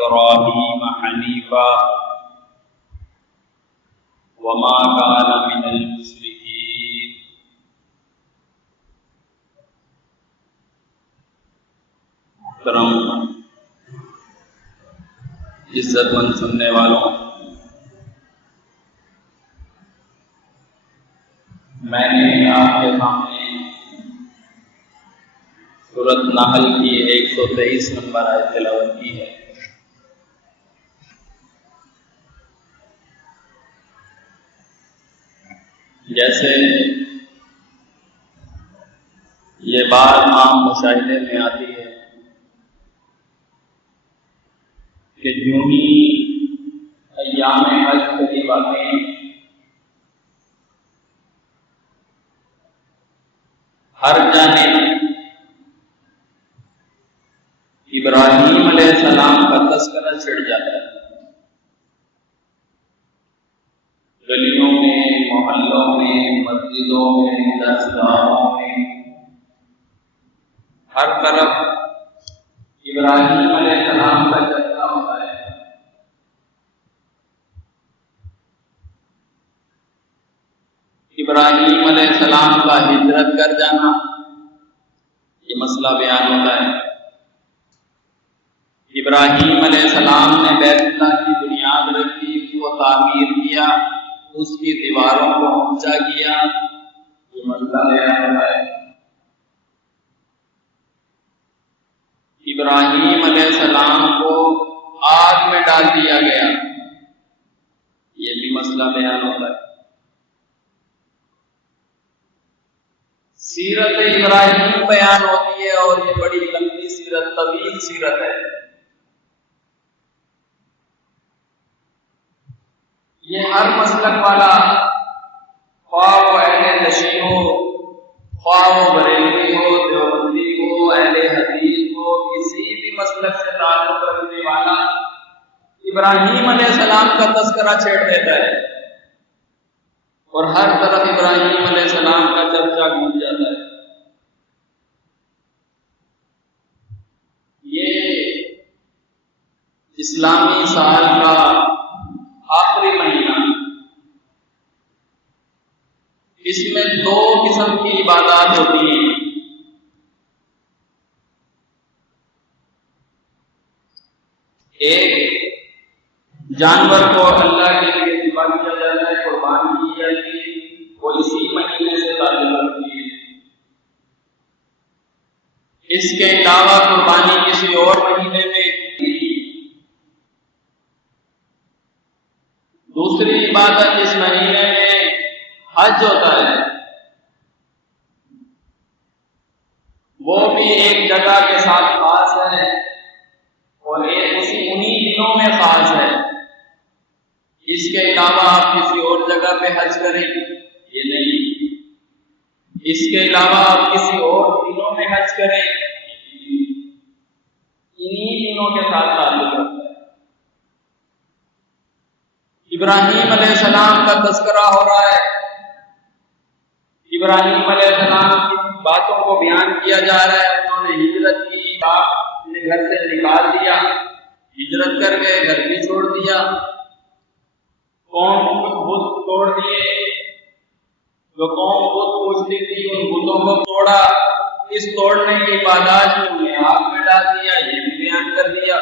إبراهيم حنيفا وما كان من المشركين. محترم عزت مند سننے والوں، میں نے آپ کے سامنے سورۃ نحل کی 123 نمبر آیت تلاوت کی ہے۔ جیسے یہ بات عام مشاہدے میں آتی ہے کہ یوں ہی ایام حج قریب آتے ہیں، ہر جانب ابراہیم علیہ السلام کا تذکرہ چھڑ جاتا ہے۔ گلیوں میں، محلوں میں، مسجدوں میں، درسگاہوں میں، ہر طرف ابراہیم علیہ السلام کا چرچا ہوتا ہے۔ ابراہیم علیہ السلام کا ہجرت کر جانا، یہ مسئلہ بیان ہوتا ہے۔ ابراہیم علیہ السلام نے بیت اللہ کی بنیاد رکھی، اس کو تعمیر کیا، اس کی دیواروں کو اونچا کیا، یہ مسئلہ بیان ہوتا ہے۔ ابراہیم علیہ السلام کو آگ میں ڈال دیا گیا، یہ بھی مسئلہ بیان ہوتا ہے۔ سیرت ابراہیم بیان ہوتی ہے اور یہ بڑی لمبی سیرت، طویل سیرت ہے۔ یہ ہر مسلک والا، خواہ وہ اہل تشیع ہو، خواہ وہ بریلوی ہو، دیوبندی ہو، اہل حدیث ہو، کسی بھی مسلک سے تعلق رکھنے والا ابراہیم علیہ السلام کا تذکرہ چھیڑ دیتا ہے اور ہر طرف ابراہیم علیہ السلام کا چرچا گونج جاتا ہے۔ یہ اسلامی سال کا آخری مہینہ، اس میں دو قسم کی عبادات ہوتی ہیں۔ ایک جانور کو اللہ کے لیے ذبح کیا جاتا ہے، قربانی کی جاتی ہے، وہ اسی مہینے سے تعلق رکھتی ہے۔ اس کے علاوہ قربانی کسی اور مہینے میں۔ دوسری عبادت اس مہینے میں حج ہوتا ہے، وہ بھی ایک جگہ کے ساتھ خاص ہے اور ایک انہی دنوں میں خاص ہے۔ اس کے علاوہ آپ کسی اور جگہ پہ حج کریں یہ نہیں، اس کے علاوہ آپ کسی اور دنوں میں حج کریں، انہی دنوں کے ساتھ تعلق رکھتا ہے۔ ابراہیم علیہ السلام کا تذکرہ ہو رہا ہے، ابراہیم علیہ السلام کی باتوں کو بیان کیا جا رہا ہے۔ انہوں نے ہجرت کی، باپ نے گھر سے نکال دیا، ہجرت کر کے گھر بھی چھوڑ دیا، قوم بت توڑ دیے، جو قوم بت پوجتی تھی ان بتوں کو توڑا، اس توڑنے کے بعد انہیں آگ میں ڈال دیا، یہ بھی بیان کر دیا۔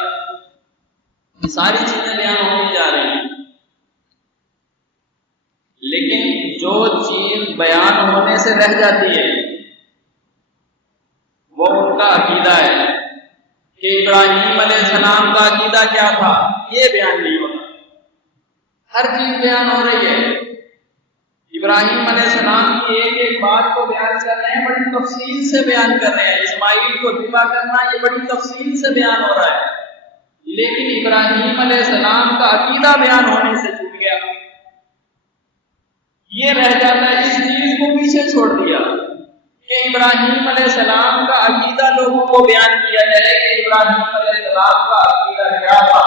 یہ ساری چیزیں بیان ہوتی جا رہی ہیں، لیکن جو چیز بیان ہونے سے رہ جاتی ہے وہ ان کا عقیدہ ہے کہ ابراہیم علیہ السلام کا عقیدہ کیا تھا، یہ بیان نہیں ہوتا۔ ہر چیز بیان ہو رہی ہے، ابراہیم علیہ السلام کی ایک ایک بات کو بیان کر رہے ہیں، بڑی تفصیل سے بیان کر رہے ہیں۔ اسماعیل کو ذبح کرنا یہ بڑی تفصیل سے بیان ہو رہا ہے، لیکن ابراہیم علیہ السلام کا عقیدہ بیان ہونے سے چھوٹ گیا، یہ رہ جاتا ہے۔ اس چیز کو پیچھے چھوڑ دیا کہ ابراہیم علیہ السلام کا عقیدہ لوگوں کو بیان کیا جائے کہ ابراہیم علیہ السلام کا عقیدہ کیا تھا،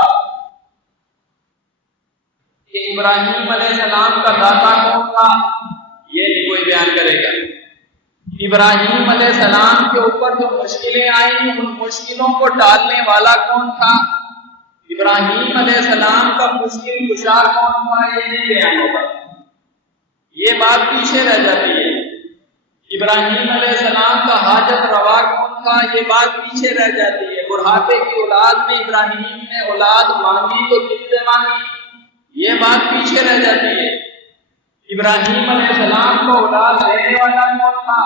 کہ ابراہیم علیہ السلام کا داتا کون تھا، یہ نہیں کوئی بیان کرے گا۔ ابراہیم علیہ السلام کے اوپر جو مشکلیں آئیں ان مشکلوں کو ٹالنے والا کون تھا، ابراہیم علیہ السلام کا مشکل کشا کون تھا یہ نہیں بیان ہوگا، یہ بات پیچھے رہ جاتی ہے۔ ابراہیم علیہ السلام کا حاجت روا کون تھا یہ بات پیچھے رہ جاتی ہے۔ بڑھاپے کی اولاد میں ابراہیم نے اولاد مانگی تو کس سے مانگی یہ بات پیچھے رہ جاتی ہے۔ ابراہیم علیہ السلام کو اولاد دینے والا کون تھا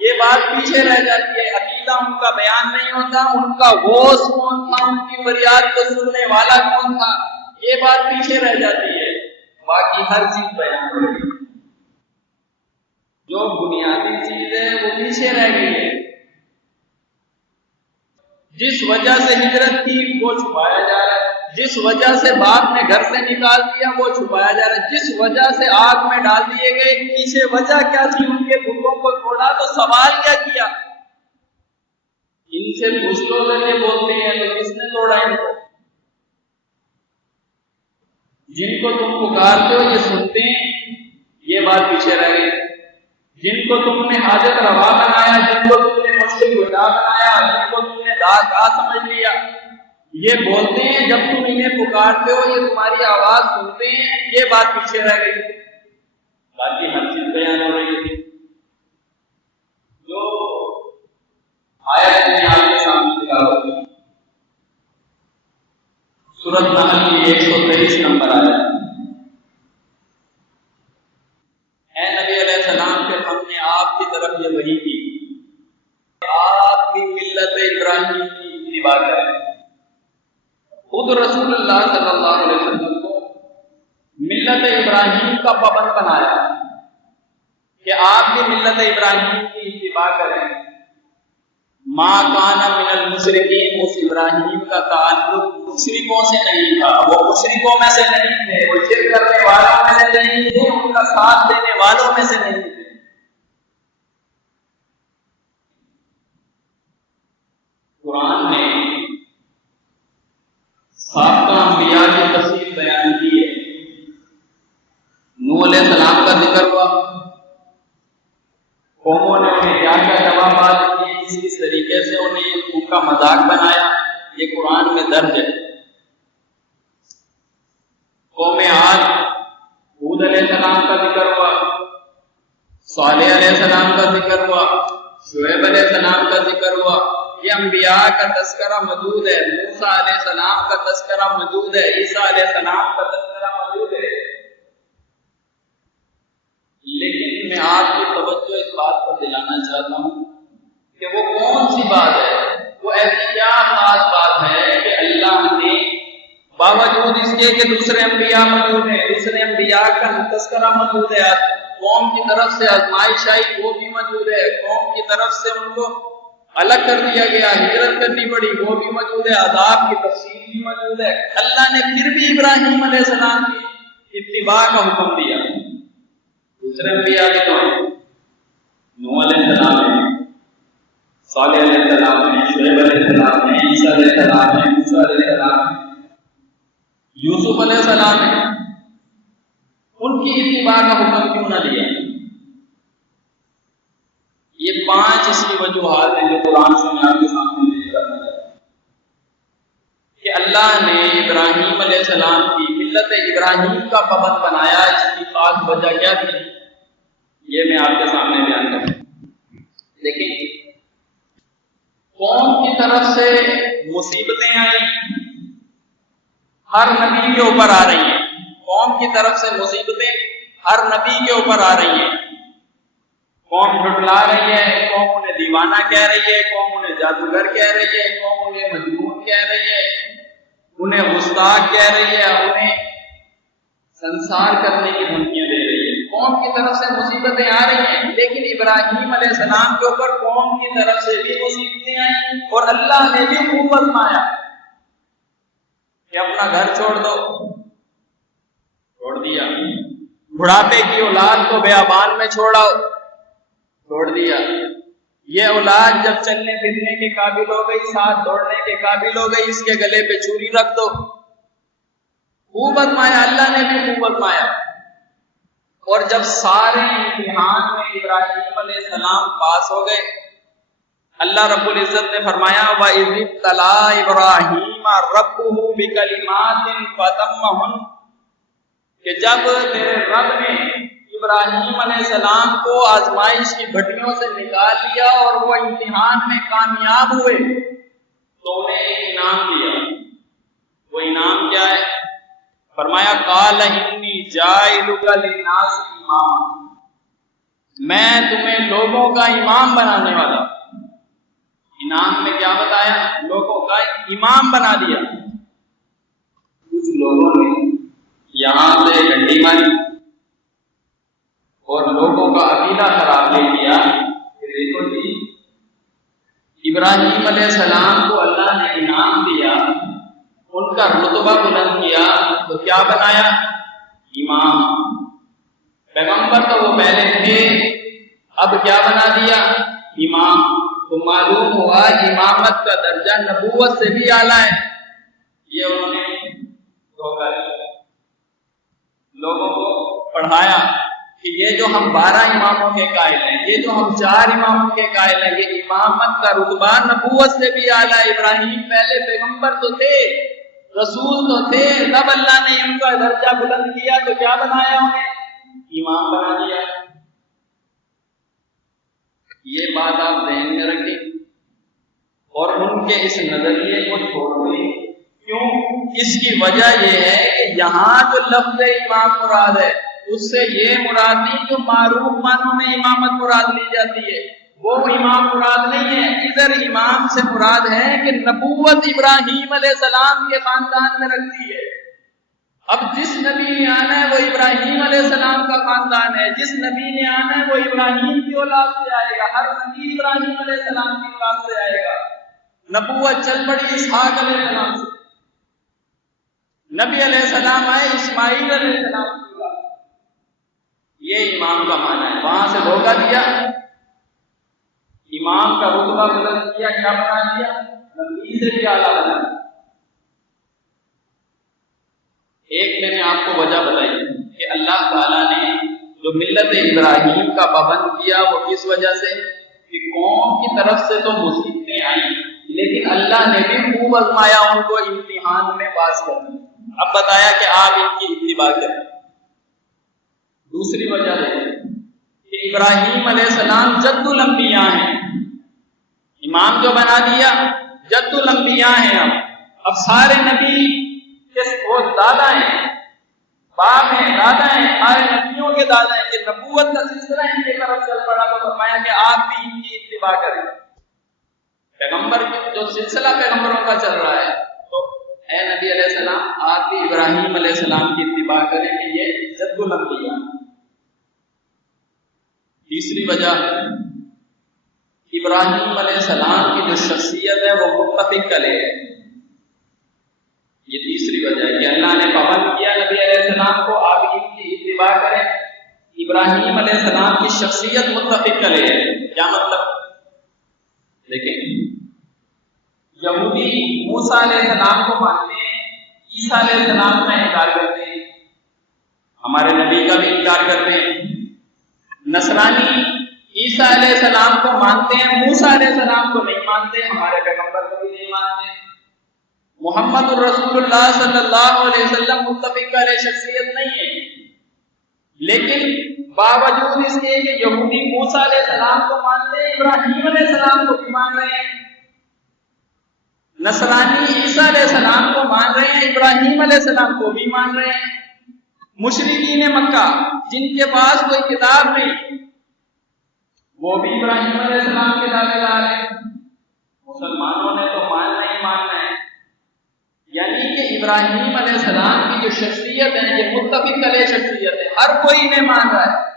یہ بات پیچھے رہ جاتی ہے۔ عقیدہ ان کا بیان نہیں ہوتا، ان کا غوث کون تھا، ان کی فریاد کو سننے والا کون تھا یہ بات پیچھے رہ جاتی ہے۔ باقی ہر چیز بیان ہو رہی ہے، جو بنیادی چیز ہے وہ پیچھے رہ گئی ہے۔ جس وجہ سے ہجرت کی وہ چھپایا جا رہا ہے، جس وجہ سے باپ نے گھر سے نکال دیا وہ چھپایا جا رہا ہے، جس وجہ سے آگ میں ڈال دیے گئے پیچھے وجہ کیا تھی، ان کے بتوں کو توڑا تو سوال کیا کیا۔ ان سے پوچھ لو لگے بولتے ہیں تو کس نے توڑا ان کو؟ جن کو تم پکارتے ہو یہ سنتے ہیں یہ بات پیچھے رہ گئی۔ جن کو تم نے حاجت روا بنایا، جن کو تم نے مشکل گدا بنایا، جن کو تم نے دا سمجھ لیا یہ بولتے ہیں جب تم انہیں پکارتے ہو یہ تمہاری آواز سنتے ہیں یہ بات پیچھے رہ گئی۔ باقی ہر چیز بیان ہو رہی تھی۔ جو آیت میں آپ کے سامنے تلاوت کی سورۃ نحل کی 123 نمبر آیت، اے نبی علیہ السلام کہ ہم نے آپ کی طرف یہ وحی کی آپ کی ملت ابراہیم کی اتباع کریں۔ خود رسول اللہ صلی اللہ علیہ وسلم کو ملت ابراہیم کا پابند بنایا کہ آپ کی ملت ابراہیم کی اتباع کریں۔ ما کان من المشرکین، اس ابراہیم کا تعلق مشرکوں سے نہیں تھا، وہ مشرکوں میں سے نہیں تھے، وہ شرک کرنے والوں میں سے نہیں تھے، ان کا ساتھ دینے والوں میں سے نہیں تھے۔ قرآن نے سابقہ انبیاء کی تفصیل بیان کی ہے۔ نوح علیہ السلام کا ذکر ہوا، قوموں نے انہیں کیا کیا جوابات دیے، کس طریقے سے انہیں ان کا مذاق بنایا، یہ قرآن میں درج ہے۔ قوم عاد، ہود علیہ السلام کا ذکر ہوا، صالح علیہ السلام کا ذکر ہوا، شعیب علیہ السلام کا ذکر ہوا، یہ انبیاء کا تذکرہ موجود ہے۔ موسیٰ علیہ السلام کا تذکرہ موجود ہے، عیسیٰ علیہ السلام کا تذکرہ موجود ہے۔ لیکن میں آپ کی توجہ اس بات پر دلانا چاہتا ہوں کہ وہ کون سی بات ہے، وہ ایسی کیا خاص بات ہے کہ اللہ نے باوجود اس کے کہ دوسرے انبیاء موجود ہیں، دوسرے انبیاء کا تذکرہ موجود ہے، قوم کی طرف سے آزمائش آئی وہ بھی موجود ہے، قوم کی طرف سے ان کو الگ کر دیا گیا، ہجرت کرنی پڑی وہ بھی موجود ہے، عذاب کی تفصیل بھی موجود ہے، اللہ نے پھر بھی ابراہیم علیہ السلام کی اتباع کا حکم دیا۔ دوسرے انبیاء بھی تو ہیں، نوح علیہ السلام ہے، صالح علیہ السلام ہے، شعیب علیہ السلام ہے، عیسیٰ علیہ السلام ہے، موسیٰ علیہ السلام ہے، یوسف علیہ السلام ہے، ان کی اتباع کا حکم کیوں نہ دیا؟ یہ 5 اس کی وجوہات ہیں جو قرآن سے میں آپ کے سامنے پیش کرنا چاہتا ہوں کہ اللہ نے ابراہیم علیہ السلام کی ملت ابراہیم کا پابند بنایا۔ اس کی خاص وجہ کیا تھی یہ میں آپ کے سامنے بیان کرتا ہوں۔ لیکن قوم کی طرف سے مصیبتیں آئی، ہر نبی کے اوپر آ رہی ہیں، قوم کی طرف سے مصیبتیں ہر نبی کے اوپر آ رہی ہیں۔ قوم جھٹلا رہی ہے، قوم انہیں دیوانہ کہہ رہی ہے، قوم انہیں جادوگر کہہ رہی ہے، قوم انہیں مجنون کہہ رہی ہے، انہیں گستاخ کہہ رہی ہے، انہیں سنسار کرنے کی دھمکیاں دے رہی ہے۔ قوم کی طرف سے مصیبتیں آ رہی ہیں، لیکن ابراہیم علیہ السلام کے اوپر قوم کی طرف سے بھی مصیبتیں آئیں اور اللہ نے بھی خوب آزمایا کہ اپنا گھر چھوڑ دو، چھوڑ دیا، بڑھاپے کی اولاد کو بیابان میں چھوڑاؤ، چھوڑ دیا، یہ اولاد جب چلنے پھرنے کے قابل ہو گئی، ساتھ دوڑنے کے قابل ہو گئی، اس کے گلے پہ چھری رکھ دو۔ خوب آزمایا، اللہ نے بھی خوب آزمایا۔ اور جب سارے امتحان میں ابراہیم علیہ السلام پاس ہو گئے، اللہ رب العزت نے فرمایا وَإِذِ ابْتَلَىٰ إِبْرَاهِيمَ رَبُّهُ بِكَلِمَاتٍ فَأَتَمَّهُنَّ، کہ جب تیرے رب نے ابراہیم علیہ السلام کو آزمائش کی بھٹیوں سے نکال لیا اور وہ امتحان میں کامیاب ہوئے تو انہیں ایک انعام دیا۔ وہ انعام کیا ہے؟ فرمایا قَالَ إِنِّي جَاعِلُكَ لِلنَّاسِ إِمَامًا، میں تمہیں لوگوں کا امام بنانے والا۔ انعام میں کیا بتایا؟ لوگوں کا امام بنا دیا۔ کچھ لوگوں نے یہاں سے گڈی ماری اور لوگوں کا عقیدہ خراب لے کیا کہ دیکھو جی ابراہیم علیہ السلام کو اللہ نے انعام دیا، ان کا رتبہ بلند کیا تو کیا بنایا؟ امام۔ پیغمبر تو وہ پہلے تھے، اب کیا بنا دیا؟ امام۔ تو معلوم ہوا امامت کا درجہ نبوت سے بھی اعلیٰ ہے۔ یہ انہوں نے دھوکہ دیا، لوگوں کو پڑھایا کہ یہ جو ہم 12 اماموں کے قائل ہیں، یہ جو ہم 4 اماموں کے قائل ہیں، یہ امامت کا رتبہ نبوت سے بھی اعلیٰ ہے۔ ابراہیم پہلے پیغمبر تو تھے، رسول تو تھے، تب اللہ نے ان کا درجہ بلند کیا تو کیا بنایا انہیں؟ امام بنا دیا۔ یہ بات آپ ذہن میں رکھیں اور ان کے اس نظریے کو چھوڑ دیں۔ کیوں؟ اس کی وجہ یہ ہے کہ یہاں جو لفظ امام مراد ہے اس سے یہ مراد نہیں جو معروف معنوں میں امامت مراد لی جاتی ہے، وہ امام مراد نہیں ہے۔ ادھر امام سے مراد ہے کہ نبوت ابراہیم علیہ السلام کے خاندان میں رکھتی ہے۔ اب جس نبی نے آنا ہے وہ ابراہیم علیہ السلام کا خاندان ہے، جس نبی نے آنا ہے وہ ابراہیم کی اولاد سے آئے گا، ہر نبی ابراہیم علیہ السلام کی اولاد سے آئے گا۔ نبوت چل پڑی اسحاق علیہ السلام سے، نبی علیہ السلام آئے اسماعیل علیہ السلام کی اولاد۔ یہ امام کا معنی ہے۔ وہاں سے دھوکہ دیا، امام کا رتبہ بلند کیا، کیا بنا دیا؟ نبی سے بھی اعلیٰ بنا دیا۔ ایک میں نے آپ کو وجہ بتائی کہ اللہ تعالیٰ نے جو ملت ابراہیم کا پابند کیا وہ کس وجہ سے؟ کہ قوم کی طرف سے تو مصیبتیں آئیں لیکن اللہ نے بھی خوب آزمایا، ان کو امتحان میں پاس کر دیا۔ اب بتایا کہ آپ ان کی اتباع کریں۔ دوسری وجہ ہے کہ ابراہیم علیہ السلام جد الانبیاء ہیں، امام جو بنا دیا جد الانبیاء ہیں۔ اب سارے نبی وہ دادا ہیں، باپ ہیں، دادا ہیں، سارے نبیوں کے دادا ہیں۔ کہ نبوت کا سلسلہ ان کی طرف چل پڑا تو فرمایا کہ آپ بھی ان کی اتباع کریں۔ پیغمبر جو سلسلہ پیغمبروں کا چل رہا ہے تو اے نبی علیہ السلام آپ بھی ابراہیم علیہ السلام کی اتباع کریں کہ یہ جد الانبیاء۔ تیسری وجہ ابراہیم علیہ السلام کی جو شخصیت ہے وہ متفق علیہ ہے۔ یہ تیسری وجہ ہے کہ اللہ نے پابند کیا نبی علیہ السلام کو آپ ان کی اتباع کریں۔ ابراہیم علیہ السلام کی شخصیت متفق علیہ ہے۔ کیا مطلب؟ دیکھیں، یہودی موسیٰ علیہ السلام کو مانتے ہیں، عیسیٰ علیہ السلام کا انکار کرتے ہیں، ہمارے نبی کا بھی انکار کرتے ہیں۔ نصرانی عیسیٰ علیہ السلام کو مانتے ہیں، موسیٰ علیہ السلام کو نہیں مانتے، ہمارے پیغمبر کو بھی نہیں مانتے۔ محمد الرسول اللہ صلی اللہ علیہ وسلم متفق علیہ شخصیت نہیں ہے، لیکن باوجود اس کے کہ یہودی موسیٰ علیہ السلام کو مانتے ہیں، ابراہیم علیہ السلام کو بھی مان رہے ہیں۔ نصرانی عیسیٰ علیہ السلام کو مان رہے ہیں، ابراہیم علیہ السلام کو بھی مان رہے ہیں۔ مشرکین مکہ جن کے پاس کوئی کتاب نہیں وہ بھی ابراہیم علیہ السلام کے دعوے دار ہیں۔ مسلمانوں نے تو ماننا ہی ماننا ہے۔ یعنی کہ ابراہیم علیہ السلام کی جو شخصیت ہے یہ متفق علیہ شخصیت ہے، ہر کوئی انہیں مان رہا ہے۔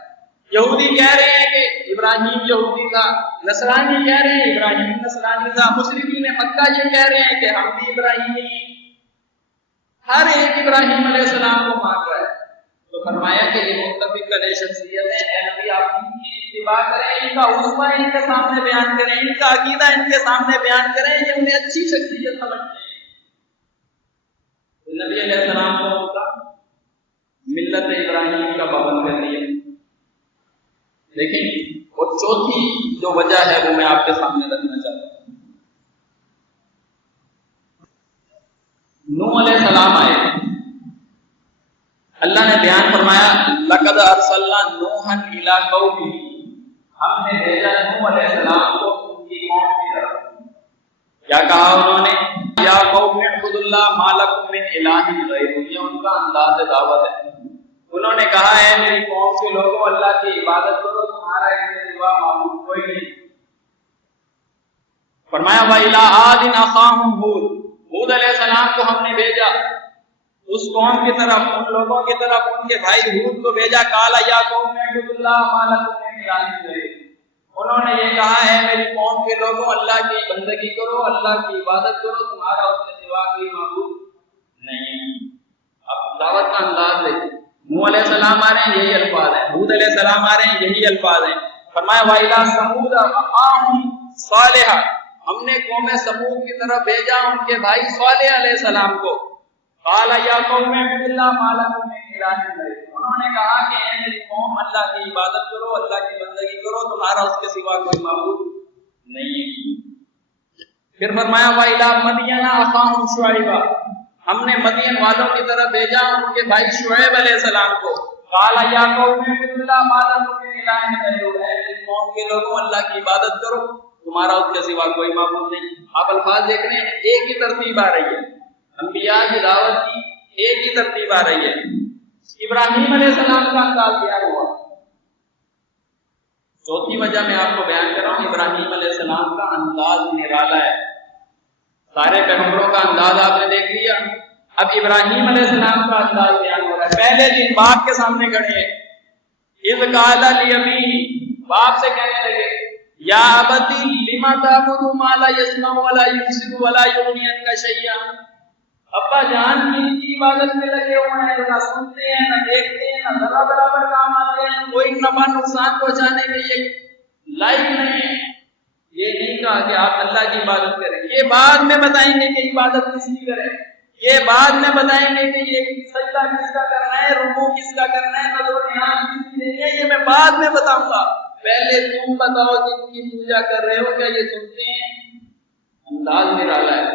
یہودی کہہ رہے ہیں کہ ابراہیم یہودی تھا، نصرانی کہہ رہے ہیں ابراہیم نصرانی تھا، مشرکین مکہ یہ کہہ رہے ہیں کہ ہم بھی ابراہیمی ہیں۔ ہر ایک ابراہیم علیہ السلام کو مان رہا ہے۔ تو فرمایا کہ یہ متفق علیہ شخصیت ہے، اے نبی آپ ان کی اتباع کریں، ان کا عصمہ ان کے سامنے بیان کریں، ان کا عقیدہ ان کے سامنے بیان کریں، یہ انہیں اچھی شخصیت سمجھتے ہیں۔ نبی علیہ السلام کو ان کا ملت ابراہیم کا پابند کر دیا۔ دیکھیں، اور چوتھی جو وجہ ہے وہ میں آپ کے سامنے رکھنا چاہتا ہوں۔ نوح علیہ السلام آئے، اللہ نے بیان فرمایا لقد ارسلنا نوحا الی قومہ، ہم نے بھیجا نوح علیہ السلام کو ان کی قوم کی طرف۔ کیا کہا انہوں نے؟ یا قوم اعبدوا اللہ ما لکم من الہ غیرہ، یہ ان کا انداز دعوت ہے۔ انہوں نے کہا ہے میری قوم کے لوگوں اللہ کی عبادت کرو، تمہارا اس کے سوا معبود کوئی نہیں۔ فرمایا وَإِلَىٰ عَادٍ أَخَاهُمْ هُودٍ، ہود علیہ السلام کو ہم نے بھیجا اس قوم کی طرف، ان لوگوں کی طرف، ان کے بھائی ہود کو بھیجا۔ قَالَ يَا قَوْمِ اعْبُدُوا اللَّهَ مَا لَكُم مِّنْ إِلَٰهٍ غَيْرُهُ، انہوں نے یہ کہا ہے میری قوم کے لوگوں اللہ کی بندگی کرو، اللہ کی عبادت کرو، تمہارا اس کے سوا کوئی معبود نہیں۔ اب دعوت کا انداز دیکھیں، نوح علیہ السلام آ رہے ہیں یہی الفاظ ہیں، ہود علیہ السلام آ رہے ہیں یہی الفاظ ہیں۔ فرمایا وَإِلَىٰ ثَمُودَ أَخَاهُمْ صَالِحًا، ہم نے قوم سمود کی طرف بھیجا ان کے بھائی صالح علیہ السلام کو۔ قَالَ يَا قَوْمِ اعْبُدُوا اللَّهَ مَا لَكُم مِّنْ إِلَٰهٍ غَيْرُهُ، انہوں نے کہا کہ اے میری قوم اللہ کی عبادت کرو، اللہ کی بندگی کرو، تمہارا اس کے سوا کوئی معبود نہیں ہے۔ پھر فرمایا وَإِلَىٰ مَدْيَنَ أَخَاهُمْ شُعَيْبًا، ہم نے مدین والوں کی طرف بھیجا ان کے بھائی شعیب علیہ السلام کو۔ قَالَ يَا قَوْمِ اعْبُدُوا اللَّهَ مَا لَكُم مِّنْ إِلَٰهٍ غَيْرُهُ، اے میری قوم کے لوگوں اللہ کی عبادت کرو، تمہارا اس کے سوا کوئی معبود نہیں۔ آپ الفاظ دیکھ رہے ہیں، ایک ہی ترتیب آ رہی ہے، انبیاء کی دعوت کی ایک ہی ترتیب آ رہی ہے۔ ابراہیم علیہ السلام کا انداز کیا ہوا؟ چوتھی وجہ میں آپ کو بیان کر رہا ہوں، ابراہیم علیہ السلام کا انداز نرالا ہے۔ سارے پیغمبروں کا انداز آپ نے دیکھ لیا، اب ابراہیم علیہ السلام کا انداز بیان ہو رہا ہے۔ پہلے دن باپ کے سامنے کھڑے ہیں، اذ قال لابیہ، باپ سے کہنے لگے یا ابتی لم تعبد ما لا يسمع ولا يبصر ولا يغني عنك شيئا، ابا جان کی عبادت میں لگے ہوئے ہیں، نہ سنتے ہیں نہ دیکھتے ہیں نہ ذرا برابر کام آتے ہیں، کوئی نفع نقصان پہنچانے کے لیے لائق نہیں ہے۔ یہ نہیں کہا کہ آپ اللہ کی عبادت کریں، یہ بعد میں بتائیں گے کہ عبادت کس کی کریں، یہ بعد میں بتائیں گے کہ یہ سجدہ کس کا کرنا ہے، رکوع کس کا کرنا ہے، نظر و نیاز کس کی دینی ہے، یہ میں بعد میں بتاؤں گا۔ پہلے تم بتاؤ جن کی پوجا کر رہے ہو کیا یہ سنتے ہیں؟ انداز نرالا ہے۔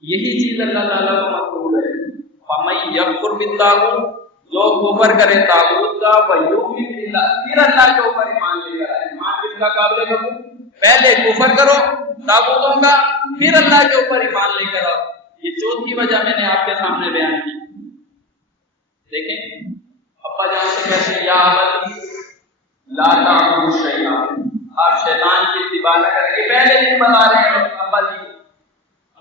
یہی چیز اللہ تعالیٰ کو مطلوب ہے۔ فَمَن يَكْفُرْ بِالطَّاغُوتِ، جو کفر کرے طاغوت کا، وَيُؤْمِنْ بِاللَّهِ، پھر اللہ کے اوپر ایمان لے کر آئے۔ ایمان کس کا قابل قبول؟ پہلے کفر کرو طاغوتوں کا، پھر اللہ کے اوپر ایمان لے کر آؤ۔ یہ چوتھی وجہ میں نے آپ کے سامنے بیان کی۔ دیکھیں ابا جان سے کہتے ہیں یا ابتی لا تعبدوا الشیطان، آپ شیطان کی اتباع نہ کریں۔ یہ پہلے دن بتا رہے ہیں ابا جی،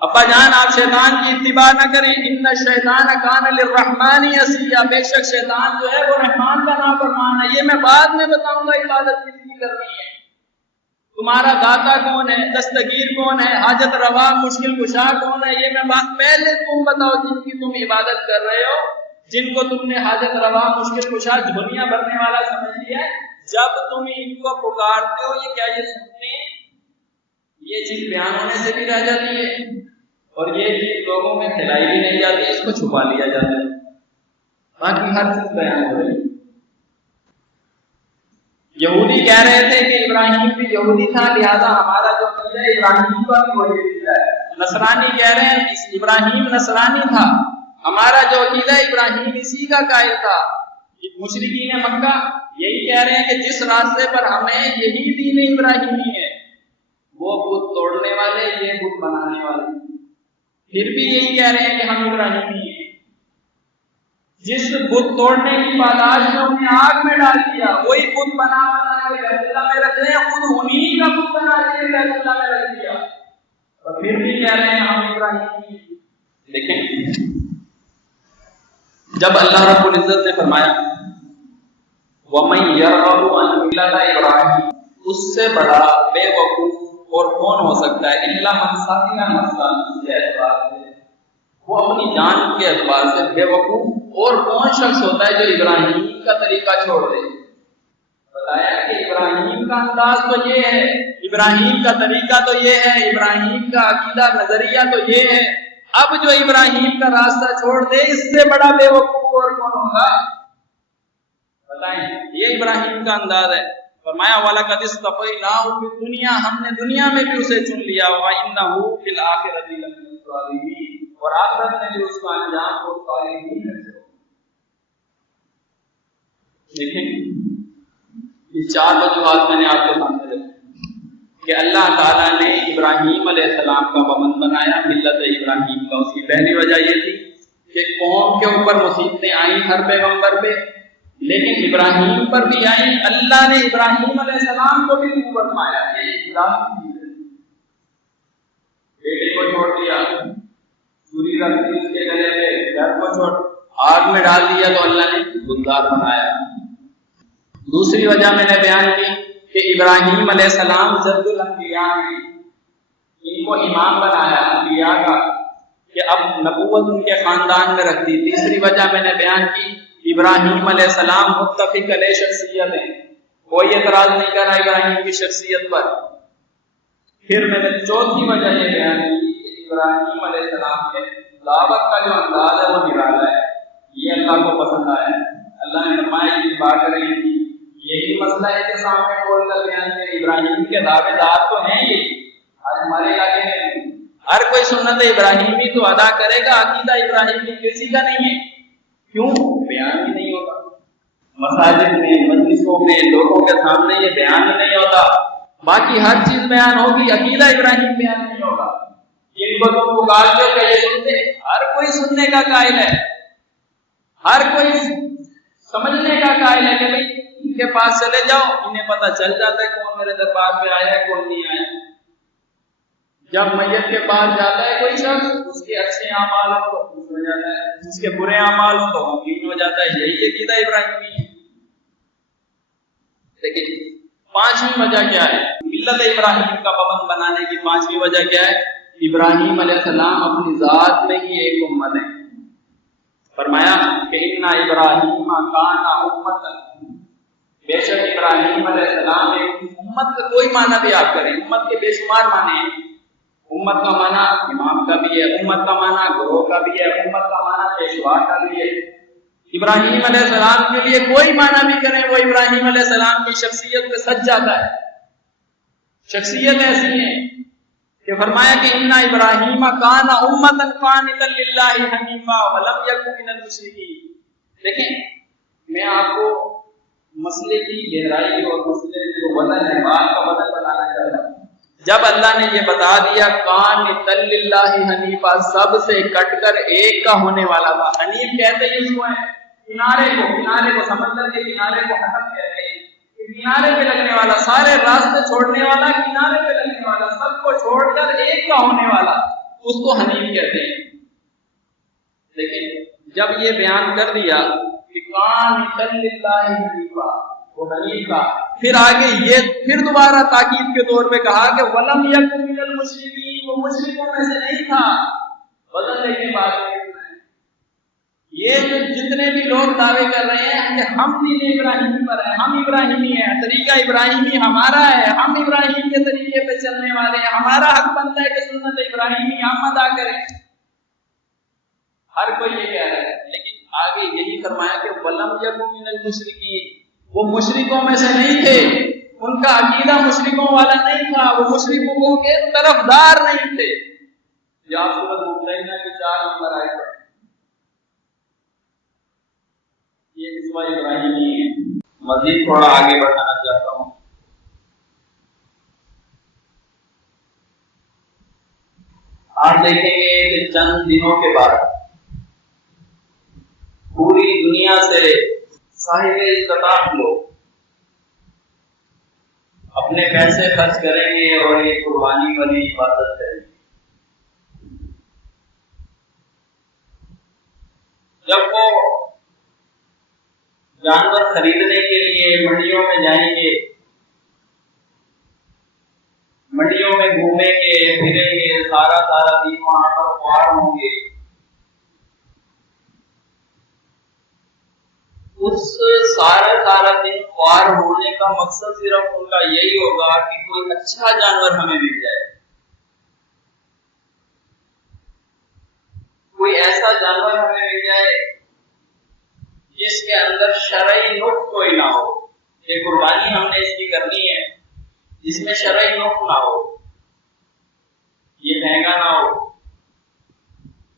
ابا جان آپ شیطان کی اتباع نہ کریں، ان الشیطان کان للرحمن عصیا، بے شک شیطان جو ہے وہ رحمان کا نافرمان ہے۔ یہ میں بعد میں بتاؤں گا عبادت کس کی کرنی ہے، تمہارا داتا کون ہے، دستگیر کون ہے، حاجت روا مشکل کشا کون ہے، یہ میں پہلے تم بتاؤ جن کی تم عبادت کر رہے ہو، جن کو تم نے حاجت روا مشکل کشا جھولیاں بھرنے والا سمجھ لیا ہے، جب تم ان کو پکارتے ہو یہ کیا یہ سنتے ہیں؟ یہ چیز بیان ہونے سے بھی رہ جاتی ہے اور یہ چیز لوگوں میں پھیلائی بھی نہیں جاتی، اس کو چھپا لیا جاتا ہے، باقی ہر چیز بیان ہو رہی ہے۔ یہودی کہہ رہے تھے کہ ابراہیم بھی یہودی تھا لہذا ہمارا جو عقیدہ ہے ابراہیم کا بھی وہی عقیدہ ہے۔ نصرانی کہہ رہے ہیں ابراہیم نصرانی تھا، ہمارا جو عقیدہ ابراہیم اسی کا قائل تھا۔ مشرکین مکہ یہی کہہ رہے ہیں کہ جس راستے پر ہمیں یہی دین ابراہیمی ہے، وہ بت توڑنے والے یہ بت بنانے والے پھر بھی یہی کہہ رہے ہیں کہ ہم ابراہیمی ہیں۔ جس بت توڑنے کی پاداش میں انہیں آگ میں ڈال دیا، وہی بت بنا کے بیت اللہ میں رکھ رہے ہیں، خود انہیں کا بت بنا کے بیت اللہ میں رکھ دیا اور پھر بھی کہہ رہے ہیں ہم ابراہیمی ہیں۔ دیکھیں جب اللہ رب العزت نے فرمایا وَمَن يَرْغَبُ عَن مِّلَّةِ إِبْرَاهِيمَ، اس سے بڑا بے وقوف اور کون ہو سکتا ہے، إِلَّا مَن سَفِهَ نَفْسَهُ، کے اعتبار سے وہ اپنی جان کے اعتبار سے بے وقوف اور کون شخص ہوتا ہے جو ابراہیم کا طریقہ چھوڑ دے۔ بتایا کہ ابراہیم کا انداز تو یہ ہے، ابراہیم کا طریقہ تو یہ ہے، ابراہیم کا عقیدہ نظریہ تو یہ ہے، اب جو ابراہیم کا راستہ چھوڑ دے اس سے بڑا بے وقوف اور کون ہوگا؟ بتائیں، یہ ابراہیم کا انداز ہے۔ فرمایا وَلَقَدِ اصْطَفَيْنَاهُ فِي الدُّنْيَا، ہم نے دنیا میں بھی اسے چن لیا، وَإِنَّهُ فِي الْآخِرَةِ لَمِنَ الصَّالِحِينَ، اور آخرت میں بھی اس کا انجام کو صالحین میں سے ہو۔ لیکن یہ چار وجوہات میں نے آپ کے سامنے رکھی کہ اللہ تعالیٰ نے ابراہیم علیہ السلام کا پابند بنایا، ملت ابراہیم کا۔ اس کی پہلی وجہ یہ تھی کہ قوم کے اوپر مصیبتیں آئیں ہر پیغمبر پہ، لیکن ابراہیم پر بھی آئیں۔ اللہ نے ابراہیم علیہ السلام کو بھی نبوت مایا، یہ الہی چیز ہے۔ بیٹے کو چھوڑ دیا، چوری رکھ دی اس کے گلے پہ، گھر کو چھوڑ آگ میں ڈال دیا تو اللہ نے گلزار بنایا۔ دوسری وجہ میں نے بیان کی کہ ابراہیم علیہ السلام جد الانبیاء ہیں، ان کو امام بنایا انبیاء کا کہ اب نبوت ان کے خاندان میں رکھ دی۔ تیسری وجہ میں نے بیان کی ابراہیم علیہ السلام متفق علیہ شخصیت ہیں، کوئی اعتراض نہیں کر رہا ابراہیم کی شخصیت پر۔ پھر میں نے چوتھی وجہ یہ بیان کی کہ ابراہیم علیہ السلام کے دعوت کا جو انداز ہے وہ نرالا ہے، یہ اللہ کو پسند آیا۔ اللہ نے فرمایا یہ بات رہی تھی، یہی مسئلہ ہے کہ سامنے بول کر بیان کہ ابراہیم کے دعوے دار تو ہیں، یہ آج ہمارے علاقے میں ہر کوئی سنت ابراہیمی تو ادا کرے گا، عقیدہ ابراہیمی کسی کا نہیں ہے۔ کیوں؟ بیان ہی نہیں ہوتا، مساجد میں مجلسوں میں لوگوں کے سامنے یہ بیان ہی نہیں ہوتا۔ باقی ہر چیز بیان ہوگی، عقیدہ ابراہیم بیان نہیں ہوگا۔ جن کو تم پکارتے ہو کہ یہ سنتے، ہر کوئی سننے کا قائل ہے، ہر کوئی سمجھنے کا قائل ہے کہ بھئی ان کے پاس چلے جاؤ، انہیں پتہ چل جاتا ہے کون میرے دربار میں آیا ہے کون نہیں آیا۔ جب میت کے پاس جاتا ہے کوئی شخص، اس کے اچھے اعمال ہو تو خوش ہو جاتا ہے، اس کے برے اعمال ہو تو غمگین ہو جاتا ہے۔ یہی عقیدہ ابراہیمی ہے۔ لیکن پانچویں وجہ کیا ہے ملت ابراہیم کا پابند بنانے کی؟ پانچویں وجہ کیا ہے؟ ابراہیم علیہ السلام اپنی ذات میں ہی ایک امت ہے۔ فرمایا کہ ان ابراہیم کان امۃ، بے شک ابراہیم علیہ السلام ایک امت کا کوئی معنی بھی آپ کریں، امت کے بے شمار معنی ہیں۔ امت کا معنی امام کا بھی ہے، امت کا معنی گروہ کا بھی ہے، امت کا معنی پیشوا کا بھی ہے۔ ابراہیم علیہ السلام کے لیے کوئی معنی بھی کریں، وہ ابراہیم علیہ السلام کی شخصیت پہ سج جاتا ہے۔ شخصیت ایسی ہے کہ فرمایا کہ ان ابراہیم کان امۃ قانتا للہ حنیفا ولم یکن من المشرکین۔ دیکھیں میں آپ کو مسئلے کی گہرائی اور مسئلے جو وزن ہے، بات کا وزن بتانا چاہتا ہوں۔ جب اللہ نے یہ بتا دیا قانتا للہ حنیفا، سب سے کٹ کر ایک کا ہونے والا تھا۔ حنیف کہتے ہیں اس کو ہے کنارے کو سمندر کے کنارے کو حنف کہتے ہیں، کنارے پہ لگنے والا، سارے راستے چھوڑنے والا، کنارے پہ لگنے والا، سب کو چھوڑ کر ایک کا ہونے والا، اس کو حنیف کہتے ہیں۔ لیکن جب یہ بیان کر دیا کہ قانتا للہ حنیفا، وہ حنیف کا، پھر آگے یہ پھر دوبارہ تاکید کے طور پہ کہا کہ ولم یکن من المشرکین، وہ مشرکوں میں سے نہیں تھا۔ بدل لیکن بات یہ جو جتنے بھی لوگ دعوے کر رہے ہیں کہ ہم دین ابراہیمی پر ہیں، ہم ابراہیمی ہیں، طریقہ ابراہیمی ہمارا ہے، ہم ابراہیم کے طریقے پہ چلنے والے ہیں، ہمارا حق بنتا ہے کہ سنت ابراہیمی ہم ادا کریں، ہر کوئی یہ کہہ رہا ہے۔ لیکن آگے یہی فرمایا کہ ولم یکن من المشرکین، وہ مشرکوں میں سے نہیں تھے، ان کا عقیدہ مشرکوں والا نہیں تھا، وہ مشرکوں کے طرفدار نہیں تھے۔ یہ آپ سورۃ ممتحنہ کی 4 نمبر آیت ہے، یہ اسوا ابراہیمی ہے۔ مزید تھوڑا آگے بڑھانا چاہتا ہوں۔ آپ دیکھیں گے کہ چند دنوں کے بعد پوری دنیا سے صاحب استطاعت لوگ اپنے پیسے خرچ کریں گے اور یہ قربانی والی عبادت کریں گے۔ جب وہ جانور خریدنے کے لیے منڈیوں میں جائیں گے، منڈیوں میں گھومیں گے پھریں گے، سارا دن وہاں پر خوار ہوں گے، اس سارا دن خوار ہونے کا مقصد صرف ان کا یہی ہوگا کہ کوئی اچھا جانور ہمیں مل جائے، کوئی ایسا جانور ہمیں مل جائے جس کے اندر شرعی نقص کوئی نہ ہو۔ یہ قربانی ہم نے اس کی کرنی ہے جس میں شرعی نقص نہ ہو، یہ مہنگا نہ ہو،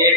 1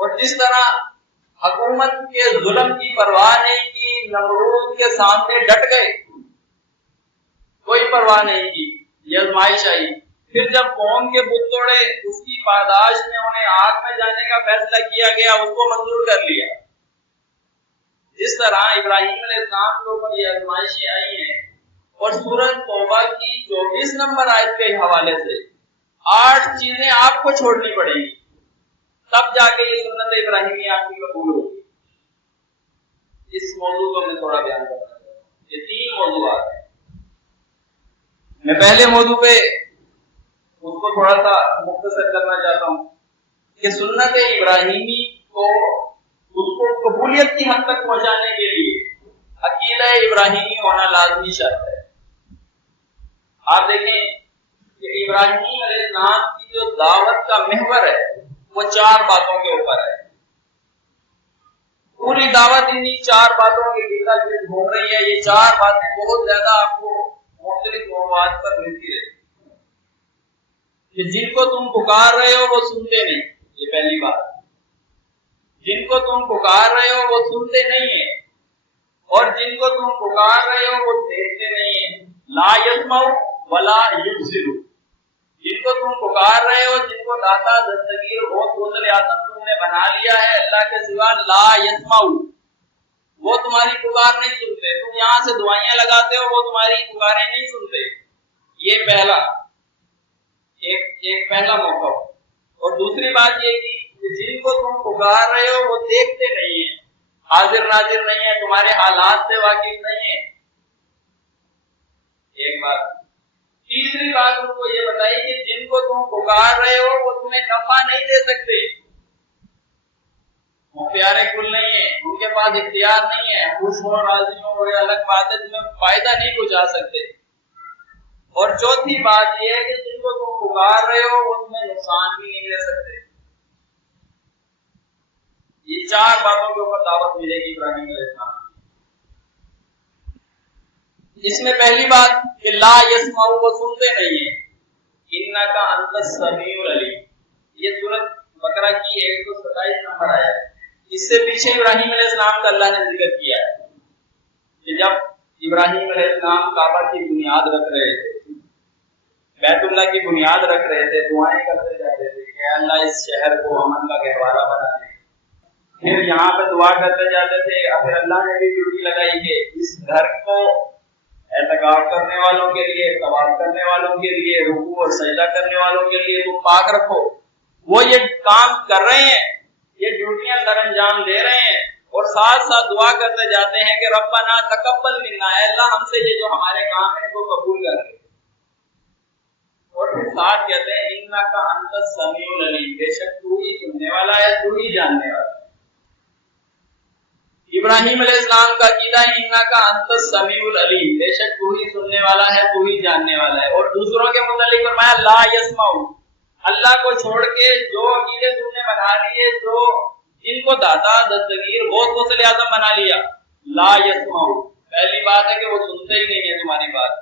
اور جس طرح حکومت کے ظلم کی پرواہ نہیں کی، نمرود کے سامنے ڈٹ گئے، کوئی پرواہ نہیں کی، یہ آزمائش آئی۔ پھر جب قوم کے بت توڑے، اس کی پاداش میں انہیں آگ میں جانے کا فیصلہ کیا گیا، اس کو منظور کر لیا۔ جس طرح ابراہیم علیہ السلام کے اوپر یہ آزمائشیں آئی ہیں، اور سورۃ توبہ کی 24 نمبر آیت کے حوالے سے 8 چیزیں آپ کو چھوڑنی پڑیں گی، تب جا کے یہ سنت ابراہیمی آپ کی قبول ہوگی۔ اس موضوع کو میں تھوڑا بیان کرنا چاہتا ہوں۔ یہ 3 موضوعات ہیں۔ میں پہلے موضوع پہ اس کو تھوڑا سا مختصر کرنا چاہتا ہوں کہ سنت ابراہیمی کو اس کو قبولیت کی حد تک پہنچانے کے لیے عقیدہ ابراہیمی ہونا لازمی شرط ہے۔ آپ دیکھیں کہ ابراہیم علیہ السلام کی جو دعوت کا محور ہے وہ 4 باتوں کے اوپر ہے۔ پوری دعوت انہی 4 باتوں کے گرد گھوم رہی ہے۔ یہ 4 باتیں بہت زیادہ آپ کو مختلف موضوعات پر ملتی رہتی کہ جن کو تم پکار رہے ہو وہ سنتے نہیں، یہ پہلی بات۔ جن کو تم پکار رہے ہو وہ سنتے نہیں ہیں، اور جن کو تم پکار رہے ہو وہ دیکھتے نہیں ہیں۔ لا یسمعوا ولا یبصروا۔ جن کو تم پکار رہے ہو، جن کو داتا دستگیر غوث غوث اعظم تم نے بنا لیا ہے اللہ کے سوا، لا یسمعوا، وہ تمہاری پکار نہیں سنتے۔ تم یہاں سے دعائیاں لگاتے ہو، وہ تمہاری پکاریں نہیں سنتے۔ یہ پہلا ایک پہلا موقع۔ اور دوسری بات یہ کہ جن کو تم پکار رہے ہو وہ دیکھتے نہیں ہیں، حاضر ناظر نہیں ہے، تمہارے حالات سے واقف نہیں ہے۔ ایک بات۔ تیسری بات ان کو یہ بتائی کہ جن کو تم پکار رہے ہو وہ تمہیں نفع نہیں دے سکتے، مختار کل نہیں ہے، ان کے پاس اختیار نہیں ہے، خوش ہو راضی ہو یہ الگ بات ہے، تمہیں فائدہ نہیں پہنچا سکتے۔ اور چوتھی بات یہ ہے کہ جن کو تم پکار رہے ہو وہ تمہیں نقصان بھی نہیں دے سکتے۔ یہ 4 باتوں کے اوپر دعوت ملے گی ابراہیم علیہ السلام۔ اس میں پہلی بات کہ لا یسمعوا، وہ سنتے نہیں ہیں۔ انک انت السمیع العلیم، یہ سورۃ بقرہ کی 127 نمبر آیت ہے۔ اس سے پیچھے ابراہیم علیہ السلام کا اللہ نے ذکر کیا ہے کہ جب ابراہیم علیہ السلام کعبہ کی بنیاد رکھ رہے تھے، بیت اللہ کی بنیاد رکھ رہے تھے، دعائیں کرتے جاتے تھے کہ اللہ اس شہر کو امن کا گہوارہ بنا دے۔ پھر یہاں پہ دعا کرتے جاتے تھے، پھر اللہ نے بھی ڈیوٹی لگائی کہ اس گھر کو اعتکاف کرنے والوں کے لیے، طواف کرنے والوں کے لیے، رکوع اور سجدہ کرنے والوں کے لیے تم پاک رکھو۔ وہ یہ کام کر رہے ہیں، یہ ڈیوٹیاں سر انجام دے رہے ہیں، اور ساتھ ساتھ دعا کرتے جاتے ہیں کہ ربنا تقبل منا، اے اللہ ہم سے یہ جو ہمارے کام ہیں ان کو قبول کر لے۔ اور پھر ساتھ کہتے ہیں انک انت السمیع العلیم، بے شک تو ہی سننے والا ہے، تو ہی جاننے والا ہے۔ ابراہیم علیہ السلام کا عقیدہ ہے انک انت السمیع العلیم، بے شک تو ہی سننے والا ہے، تو ہی جاننے والا ہے۔ اور دوسروں کے متعلق فرمایا لا یسمعوا، اللہ کو چھوڑ کے جو عقیدے تم نے بنا لیے، جو جن کو داتا دستگیر غوث غوث اعظم بنا لیا، لا یسمعوا، پہلی بات ہے کہ وہ سنتے ہی نہیں ہے تمہاری بات۔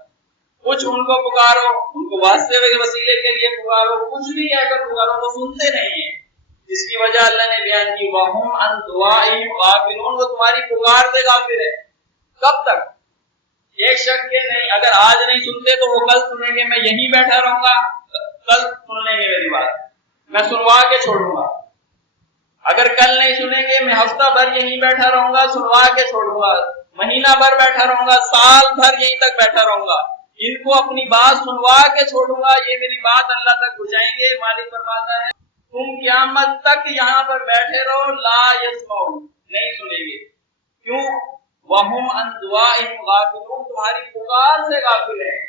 کچھ ان کو پکارو، ان کو واسطے کے وسیلے کے لیے پکارو، کچھ بھی اگر پکارو وہ سنتے نہیں ہیں۔ اس کی وجہ اللہ نے بیان کی وَهُمْ عَنْ دُعَائِهِمْ غَافِلُونَ، وہ تمہاری پکار سے غافل ہے۔ کب تک؟ ایک شخص کے نہیں، اگر آج نہیں سنتے تو وہ کل سنیں گے، میں یہیں بیٹھا رہوں گا، کل سن لیں گے میری بات، میں سنوا کے چھوڑوں گا۔ اگر کل نہیں سنیں گے میں ہفتہ بھر یہیں بیٹھا رہوں گا، سنوا کے چھوڑوں گا، مہینہ بھر بیٹھا رہوں گا، سال بھر یہیں تک بیٹھا رہوں گا، ان کو اپنی بات سنوا کے چھوڑوں گا، یہ میری بات اللہ تک پہنچائیں گے۔ مالک فرماتا ہے تم قیامت تک یہاں پر بیٹھے رہو، لا یسمعوا، نہیں سنیں گے۔ کیوں؟ وَهُمْ عَنْ دُعَائِهِمْ غَافِلُونَ، تمہاری پکار سے غافل ہیں۔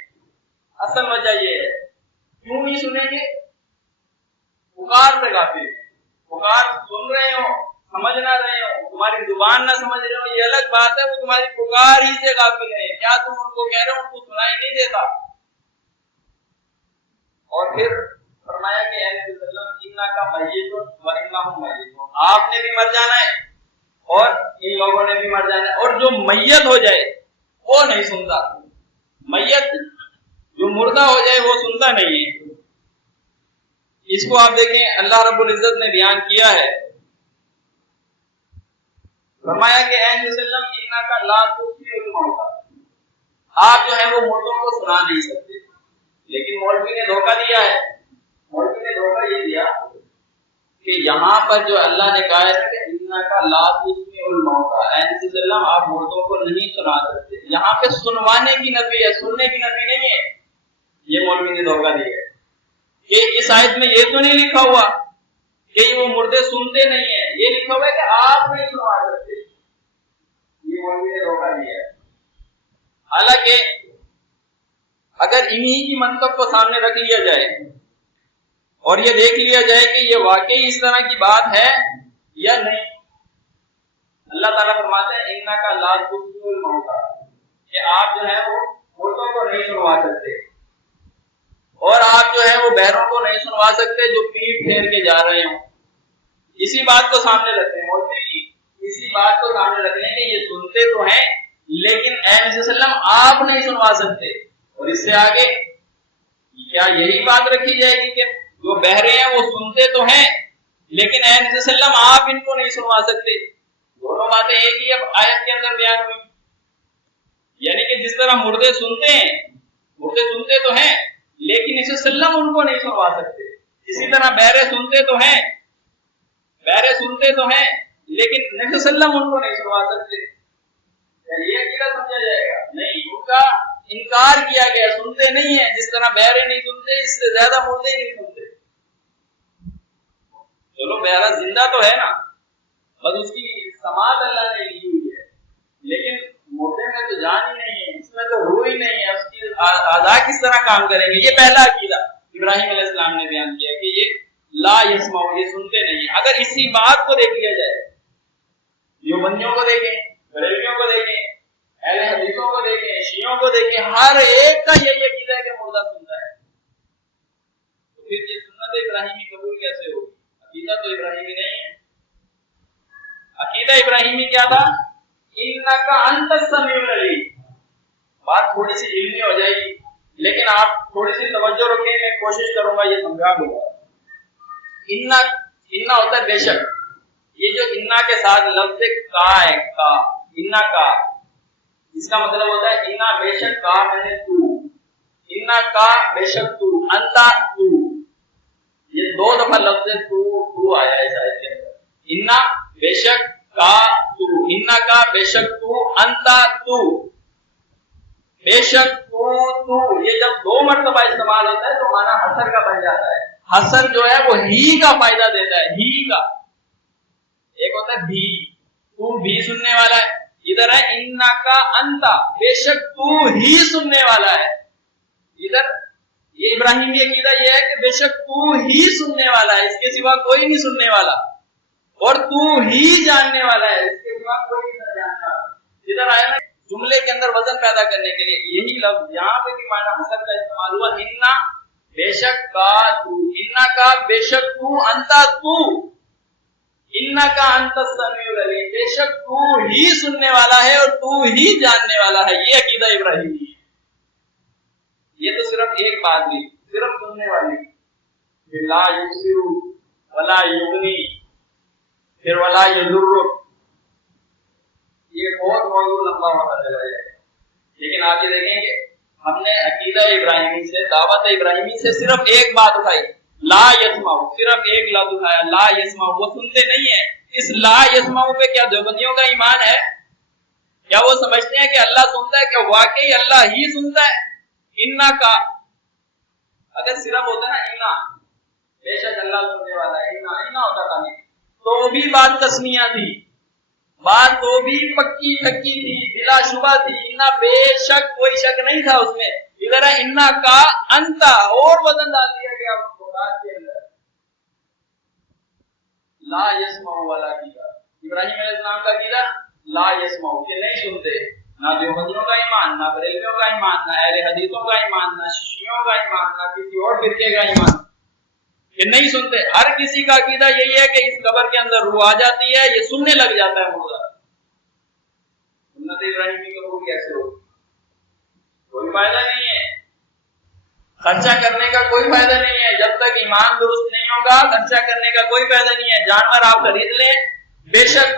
اصل وجہ یہ ہے، کیوں نہیں سنیں گے؟ پکار سے غافل ہیں۔ پکار سن رہے ہو، سمجھ نہ رہے ہو، تمہاری زبان نہ سمجھ رہے ہو، یہ الگ بات ہے، وہ تمہاری پکار ہی سے غافل ہے۔ کیا تم ان کو کہہ رہے ہو، ان کو سنائی نہیں دیتا؟ اور پھر فرمایا کہ اے نبی صلی اللہ علیہ وسلم انک میت و انہم میتون، آپ نے بھی مر جانا ہے اور ان لوگوں نے بھی مر جانا ہے، اور جو میت ہو جائے وہ نہیں سنتا۔ میت جو مردہ ہو جائے وہ سنتا نہیں ہے۔ اس کو آپ دیکھیں اللہ رب العزت نے بیان کیا ہے فرمایا کہ اے نبی صلی اللہ علیہ وسلم انک لا تسمع الموتى، آپ جو ہے وہ مردوں کو سنا نہیں سکتے. لیکن مولوی نے دھوکہ دیا ہے. مولوی نے دھوکہ یہ دیا کہ یہاں پر جو اللہ نے کہا ہے کہ انک لا تسمع الموتى، اے نبی صلی اللہ علیہ وسلم آپ مردوں کو نہیں سنا سکتے، یہاں پہ سنوانے کی نفی ہے، سننے کی نفی نہیں ہے. یہ مولوی نے دھوکہ دیا ہے کہ اس آیت میں یہ تو نہیں لکھا ہوا کہ وہ مردے سنتے نہیں ہیں، یہ لکھا ہوا ہے کہ آپ نہیں سنوا سکتے. یہ مولوی نے دھوکہ دیا ہے. حالانکہ اگر انہی کی منطق کو سامنے رکھ لیا جائے اور یہ دیکھ لیا جائے کہ یہ واقعی اس طرح کی بات ہے یا نہیں. اللہ تعالیٰ فرماتے ہیں انک لا تسمع الموتى، کہ آپ جو ہے وہ مردوں کو نہیں سنوا سکتے اور آپ جو ہے وہ بہروں کو نہیں سنوا سکتے جو پیٹ پھیر کے جا رہے ہوں. اسی بات کو سامنے رکھتے ہیں مولوی جی، اسی بات کو سامنے رکھ لیں کہ یہ سنتے تو ہیں لیکن اے نبی صلی اللہ علیہ وسلم آپ نہیں سنوا سکتے. اور اس سے آگے کیا یہی بات رکھی جائے گی کہ جو بہرے ہیں وہ سنتے تو ہیں لیکن اے نبی صلی اللہ علیہ وسلم آپ ان کو نہیں سنوا سکتے؟ دونوں باتیں ایک ہی اب آیت کے اندر بیان ہوئی. یعنی کہ جس طرح مردے سنتے ہیں، مردے سنتے تو ہیں لیکن نبی صلی اللہ علیہ وسلم ان کو نہیں سنوا سکتے. اسی طرح بہرے سنتے تو ہیں، بہرے سنتے تو ہیں لیکن نبی صلی اللہ علیہ وسلم ان کو نہیں سنوا سکتے. یہ عقیدہ سمجھا جائے گا؟ نہیں، ان کا انکار کیا گیا، سنتے نہیں ہیں. جس طرح بہرے نہیں سنتے اس سے زیادہ مردے نہیں سنتے. چلو بہرا زندہ تو ہے نا، بس اس کی سماعت اللہ نے لی ہوئی ہے، لیکن مردے میں تو جان ہی نہیں ہے، اس میں تو روح ہی نہیں ہے، اس کی اعضاء کس طرح کام کریں گے؟ یہ پہلا عقیدہ ابراہیم علیہ السلام نے بیان کیا کہ یہ لا یسمع، یہ سنتے نہیں ہیں. اگر اسی بات کو دیکھ لیا جائے، دیوبندیوں کو دیکھیں، بریلویوں کو دیکھیں، اہل حدیثوں کو دیکھیں، شیعوں کو دیکھیں، ہر ایک کا یہی عقیدہ ہے کہ مردہ سنتا ہے. تو پھر یہ سنت ابراہیمی قبول کیسے ہوگی؟ عقیدہ تو ابراہیمی نہیں ہے. عقیدہ ابراہیمی کیا تھا؟ انک انت السمیع العلیم. بات تھوڑی سی علمی ہو جائے گی لیکن آپ تھوڑی سی توجہ رکھیں، میں کوشش کروں گا یہ سمجھا دوں گا. انا ہوتا ہے بے شک. یہ جو انا کے ساتھ لفظ کا ہے، کا، انا کا، اس کا مطلب ہوتا ہے انا بے شک کا میں تو، انا کا بے شک تو، انتا تو. یہ دو دفعہ لفظ تو آیا ہے اس آیت کے اندر. انا بے شک کا تو، انا کا بے شک تو، انتا تو. بے شک تو یہ جب دو مرتبہ استعمال ہوتا ہے تو معنی حصر کا بن جاتا ہے. حصر جو ہے وہ ہی کا فائدہ دیتا ہے، ہی کا. ایک ہوتا ہے بھی، تو بھی سننے والا ہے. ادھر ہے انا کا انتا، بے شک تو ہی سننے والا ہے. ادھر یہ ابراہیمی عقیدہ یہ ہے کہ بے شک تو ہی سننے والا ہے، اس کے سوا کوئی نہیں سننے والا، اور تو ہی جاننے والا ہے، اس کے سوا کوئی نہیں جاننے والا. ادھر آیا نا جملے کے اندر وزن پیدا کرنے کے لیے یہی لفظ یہاں پہ بھی معنی حصر کا استعمال ہوا. انا بے شک کا تو، انا کا بے شک تو، انتا تو، انا کا انت السمیع العلیم، بے شک تو ہی سننے والا ہے اور تو ہی جاننے والا ہے. یہ عقیدہ ابراہیمی ہے. یہ تو صرف ایک بات نہیں، صرف سننے والی، لا یبصر ولا یغنی، پھر ولا یضر. یہ بہت موضوع لمبا ہوتا چلا جائے گا، لیکن آپ یہ دیکھیں کہ ہم نے عقیدہ ابراہیمی سے، دعوت ابراہیمی سے صرف ایک بات اٹھائی، لا یسمع، صرف ایک لفظ اٹھایا، لا یسمع. وہ سنتے نہیں ہیں. اس لا یسمع پہ کیا دیوبندیوں کا ایمان ہے؟ کیا وہ سمجھتے ہیں کہ اللہ سنتا ہے؟ کہ واقعی اللہ ہی سنتا ہے؟ انا کا اگر صرف ہوتا نا انا بے شک اللہ سننے والا ہے، انا ہوتا تھا نہیں تو وہ بھی بات تسمیہ تھی، بات تو بھی پکی ٹھکی تھی، بلا شبہ تھی. انا بے شک، کوئی شک نہیں تھا اس میں. ادھر ہے انا کا انتا، اور وزن ڈال دیا گیا اس کو بات کے اندر. لا یسمع والا عقیدہ ابراہیم علیہ السلام کا عقیدہ لا یسمع، کہ نہیں سنتے. نہ دیوبندیوں کا ایمان، نہ بریلویوں کا ایمان، نہ اہل حدیثوں کا ایمان، نہ شیعوں کا ایمان، نہ کسی اور فرقے کا ایمان، کہ نہیں سنتے. ہر کسی کا عقیدہ یہی ہے کہ اس قبر کے اندر روح آ جاتی ہے، یہ سننے لگ جاتا ہے مردہ. سنت ابراہیمی قبول کیسے ہو؟ کوئی فائدہ نہیں ہے، خرچہ کرنے کا کوئی فائدہ نہیں ہے. جب تک ایمان درست نہیں ہوگا خرچہ کرنے کا کوئی فائدہ نہیں ہے. جانور آپ خرید لیں، بے شک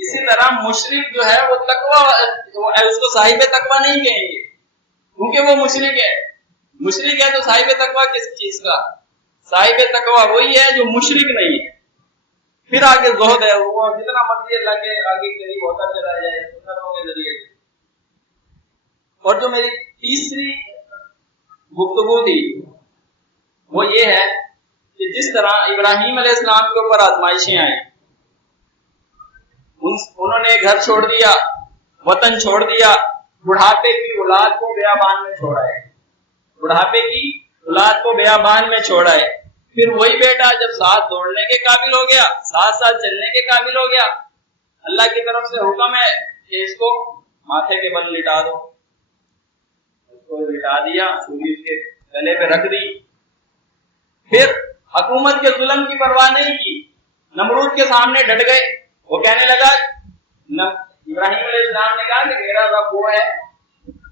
اسی طرح مشرک جو ہے وہ تقوی اس کو صاحب تقوی نہیں کہیں گے کیونکہ وہ مشرک ہے. مشرک ہے تو صاحب تقوی کس چیز کا؟ صاحب تقوی وہی ہے جو مشرک نہیں ہے. پھر آگے زہد ہے، وہ جتنا مرضی اللہ کے آگے قریب ہوتا چلا جائے سنتوں کے ذریعے. اور جو میری تیسری گفتگو تھی وہ یہ ہے کہ جس طرح ابراہیم علیہ السلام کے اوپر آزمائشیں آئیں، انہوں نے گھر چھوڑ دیا، وطن چھوڑ دیا، بڑھاپے کی اولاد کو بیابان میں چھوڑا ہے، بڑھاپے کی اولاد کو بیابان میں چھوڑا ہے. پھر وہی بیٹا جب ساتھ دوڑنے کے قابل ہو گیا، ساتھ ساتھ چلنے کے قابل ہو گیا، اللہ کی طرف سے حکم ہے کہ اس کو ماتھے کے بل لٹا دو. اس کو لٹا دیا، سولی اس کے گلے پہ رکھ دی. پھر حکومت کے ظلم کی پرواہ نہیں کی، نمرود کے سامنے ڈٹ گئے. وہ کہنے لگا، ابراہیم علیہ السلام نے کہا کہ میرا رب وہ ہے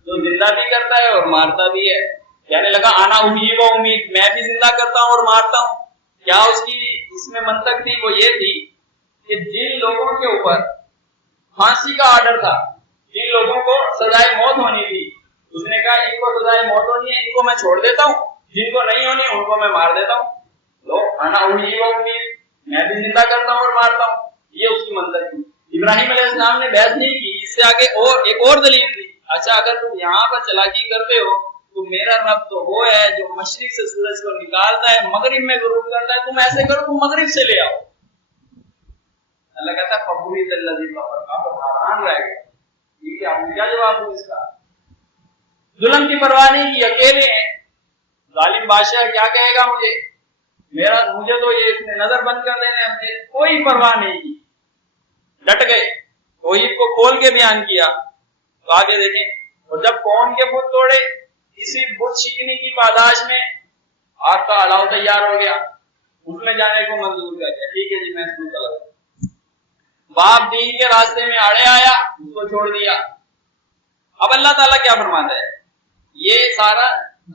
جو زندہ بھی کرتا ہے اور مارتا بھی ہے. کہنے لگا آنا احیی و امید، میں بھی زندہ کرتا ہوں اور مارتا ہوں. کیا اس کی اس میں منطق تھی؟ وہ یہ تھی کہ جن لوگوں کے اوپر پھانسی کا آرڈر تھا، جن لوگوں کو سزائے موت ہونی تھی، اس نے کہا ان کو سزائے موت ہونی ہے، ان کو میں چھوڑ دیتا ہوں، جن کو نہیں ہونی ان کو میں مار دیتا ہوں. لو آنا احیی و امید، میں بھی زندہ کرتا ہوں اور مارتا ہوں. یہ اس کی منطق تھی. ابراہیم علیہ السلام نے بحث نہیں کی. اس سے آگے اور ایک اور دلیل تھی، اچھا اگر تم یہاں پر چلاکی کرتے ہو تو میرا رب تو وہ ہے جو مشرق سے سورج کو نکالتا ہے مغرب میں غروب کرتا ہے، تم ایسے کرو، تم مغرب سے لے آؤ. اللہ کہتا ہے فبہت الذی کفر، آپ حیران رہ گئے یہ کیا کیا جواب دوں اس کا. ظلم کی پرواہ نہیں کی، اکیلے ہیں. ظالم بادشاہ کیا کہے گا مجھے تو یہ اس نے نظر بند کر دینے، ہم نے کوئی پرواہ نہیں کی، ڈٹ گئے. توحید کو کھول کے بیان کیا. تو آگے دیکھیں، اور جب قوم کے بت توڑے، اسی بت شکنی کی پاداش میں آگ کا الاؤ تیار ہو گیا، اس میں جانے کو منظور کر دیا. ٹھیک ہے جی میں اس میں چلا گیا. باپ دین کے راستے میں آڑے آیا، اس کو چھوڑ دیا. اب اللہ تعالیٰ کیا فرماتا ہے؟ یہ سارا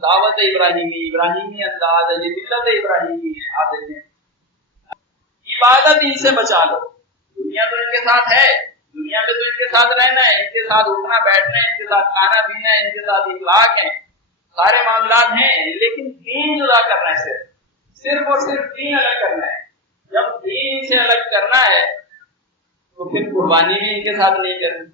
دعوت ابراہیمی انداز ہے، یہ ملت ابراہیمی ہے. آپ دیکھیں، عبادت ان سے بچا لو. دنیا تو ان کے ساتھ ہے، دنیا میں تو ان کے ساتھ رہنا ہے، ان کے ساتھ اٹھنا بیٹھنا ہے، ان کے ساتھ کھانا پینا ہے، ان کے ساتھ اخلاق ہے، سارے معاملات ہیں، لیکن دین جدا کرنا ہے. صرف اور صرف دین الگ کرنا ہے. جب دین سے الگ کرنا ہے تو پھر قربانی بھی ان کے ساتھ نہیں کرنی.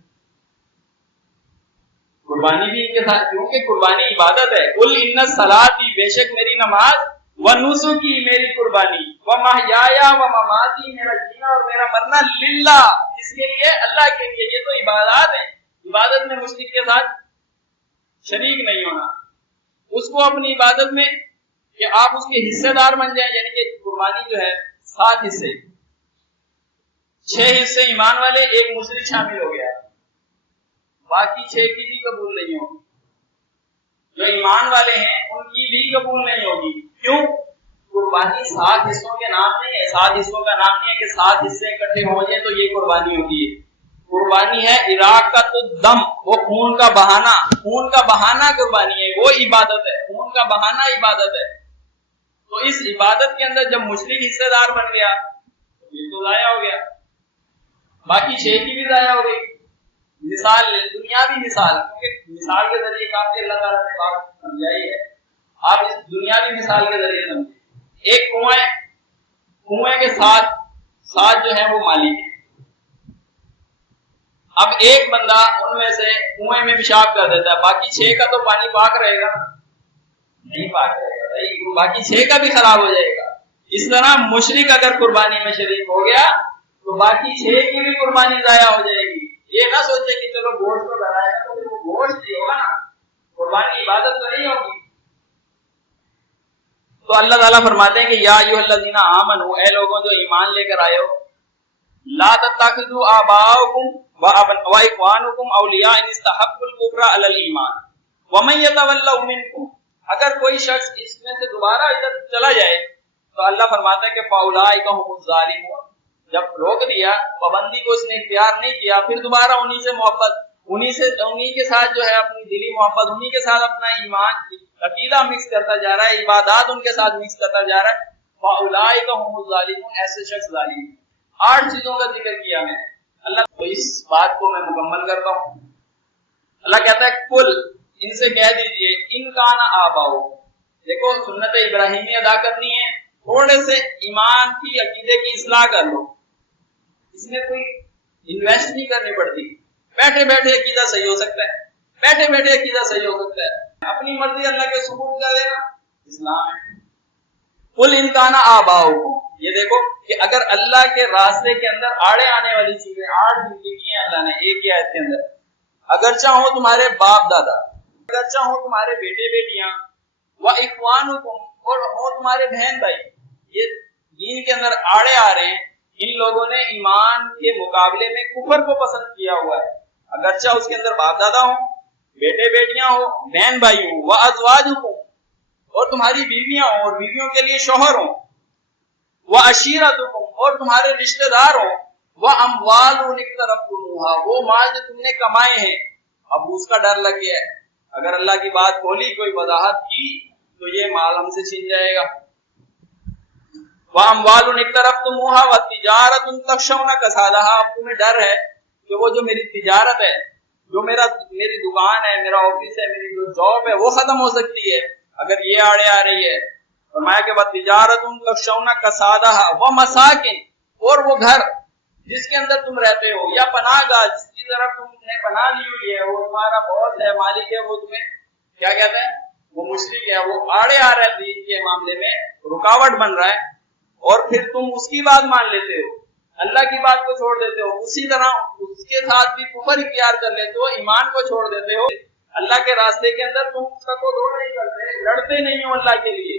قربانی بھی ان کے ساتھ، کیونکہ قربانی عبادت ہے. قل ان الصلاۃ، بے شک میری نماز، ونسکی میری قربانی، ومحیایا ومماتی میرا جینا اور میرا مرنا، للہ اس کے لیے، اللہ کے لیے. یہ تو عبادات ہیں. عبادت میں مشرک کے ساتھ شریک نہیں ہونا. اس کو اپنی عبادت میں کہ آپ اس کے حصے دار بن جائیں. یعنی کہ قربانی جو ہے 7 حصے، 6 حصے ایمان والے، 1 مشرک شامل ہو گیا، باقی 6 کی بھی قبول نہیں ہوگی. جو ایمان والے ہیں ان کی بھی قبول نہیں ہوگی. کیوں؟ قربانی 7 حصوں کے نام نہیں ہے. 7 حصوں کا نام نہیں ہے کہ 7 حصے اکٹھے ہو جائیں تو یہ قربانی ہوتی ہے. قربانی ہے اراقۃ الدم، وہ خون کا بہانا. خون کا بہانا قربانی ہے، وہ عبادت ہے. خون کا بہانا عبادت ہے. تو اس عبادت کے اندر جب مشرک حصے دار بن گیا تو یہ تو ضائع ہو گیا، باقی 6 کی بھی ضائع ہو گئی. مثال، دنیاوی مثال، کیونکہ مثال کے ذریعے کافی اللہ تعالیٰ نے بات سمجھائی ہے. آپ اس دنیاوی مثال کے ذریعے سمجھیں. ایک کنویں کے 7 جو ہیں وہ مالک ہیں. اب ایک بندہ ان میں سے کنویں میں پیشاب کر دیتا ہے، باقی 6 کا تو پانی پاک رہے گا؟ نہیں پاک رہے گا، باقی 6 کا بھی خراب ہو جائے گا. اس طرح مشرک اگر قربانی میں شریک ہو گیا تو باقی 6 کی بھی قربانی ضائع ہو جائے گی. یہ نہ سوچے کہ چلو گوشت تو ڈالائے گا تو وہ گوشت نہیں ہوگا نا، قربانی عبادت تو نہیں ہوگی. تو اللہ تعالیٰ فرماتے ہیں کہ یا ایھا الذین آمنوا، اے لوگوں جو ایمان لے کر آئے ہو، لا تتخذوا آباءکم واخوانکم اولیاء ان استحبوا الکفر علی الایمان ومن یتولوا منکم. اگر کوئی شخص اس میں سے دوبارہ ادھر چلا جائے تو اللہ فرماتا ہے کہ فاولئک هم الظالمون. جب روک دیا، پابندی کو اس نے اختیار نہیں کیا، پھر دوبارہ انہی سے محبت، انہی کے ساتھ جو ہے اپنی دلی محبت، انہی کے ساتھ اپنا ایمان عقیدہ مکس کرتا جا رہا ہے، عبادات ان کے ساتھ مکس کرتا جا رہا ہے، فاولئک هم الظالمون، ایسے شخص ظالم. 8 چیزوں کا ذکر کیا میں نے. اللہ تو اس بات کو میں مکمل کرتا ہوں. اللہ کہتا ہے کل ان سے کہہ دیجئے ان کان آباؤ. دیکھو سنت ابراہیمی ادا کرنی ہے, تھوڑے سے ایمان کی عقیدے کی اصلاح کر لو. اس میں کوئی انویسٹ نہیں کرنی پڑتی, بیٹھے بیٹھے عقیدہ صحیح ہو سکتا ہے, بیٹھے بیٹھے عقیدہ صحیح ہو سکتا ہے. اپنی مرضی اللہ کے ثبوت کر دینا اسلام ہے. کل ان کان آباؤ, یہ دیکھو کہ اگر اللہ کے راستے کے اندر آڑے آنے والی چیزیں 8 چیزیں کی ہیں اللہ نے ایک ہی آیت کے اندر, اگرچہ ہو تمہارے باپ دادا, اگرچہ ہو تمہارے بیٹے بیٹیاں, وَإِخْوَانُكُمْ, اور ہو تمہارے بہن بھائی, یہ دین کے اندر آڑے آ رہے ہیں. ان لوگوں نے ایمان کے مقابلے میں کفر کو پسند کیا ہوا ہے, اگرچہ اس کے اندر باپ دادا ہوں, بیٹے بیٹیاں ہوں, بہن بھائی ہوں, وَأَزْوَاجُكُمْ, اور تمہاری بیویاں ہوں اور بیویوں کے لیے شوہر ہوں, وَعَشِيرَتُكُمْ, اور تمہارے رشتہ دار ہوں, وَأَمْوَالٌ اقْتَرَفْتُمُوهَا, وہ مال جو تم نے کمائے ہیں. اب اس کا ڈر لگ گیا ہے, اگر اللہ کی بات کھولی, کوئی وضاحت کی تو یہ مال ہم سے چھین جائے گا. وَأَمْوَالٌ اقْتَرَفْتُمُوهَا وَتِجَارَةٌ تَخْشَوْنَ كَسَادَهَا, اب تمہیں ڈر ہے کہ وہ جو میری تجارت ہے, جو میری دکان ہے, میرا آفس ہے, میری جو جاب ہے, وہ ختم ہو سکتی ہے اگر یہ آڑے آ رہی ہے. فرمایا کہ وَتِجَارَةٌ تَخْشَوْنَ كَسَادَهَا وَمَسَاكِنُ, اور وہ گھر جس کے اندر تم رہتے ہو, یا پناہ گاہ جس کی طرف تم نے پناہ لی ہوئی ہے, وہ تمہارا باس ہے, مالک ہے, وہ تمہیں کیا کہتا ہے, وہ مشرک ہے, وہ آڑے آ رہا ہے دین کے معاملے میں, رکاوٹ بن رہا ہے, اور پھر تم اس کی بات مان لیتے ہو, اللہ کی بات کو چھوڑ دیتے ہو, اسی طرح اس کے ساتھ بھی کفر اختیار کر لیتے ہو, ایمان کو چھوڑ دیتے ہو. اللہ کے راستے کے اندر تم کو دوڑ نہیں کرتے, لڑتے نہیں ہو اللہ کے لیے.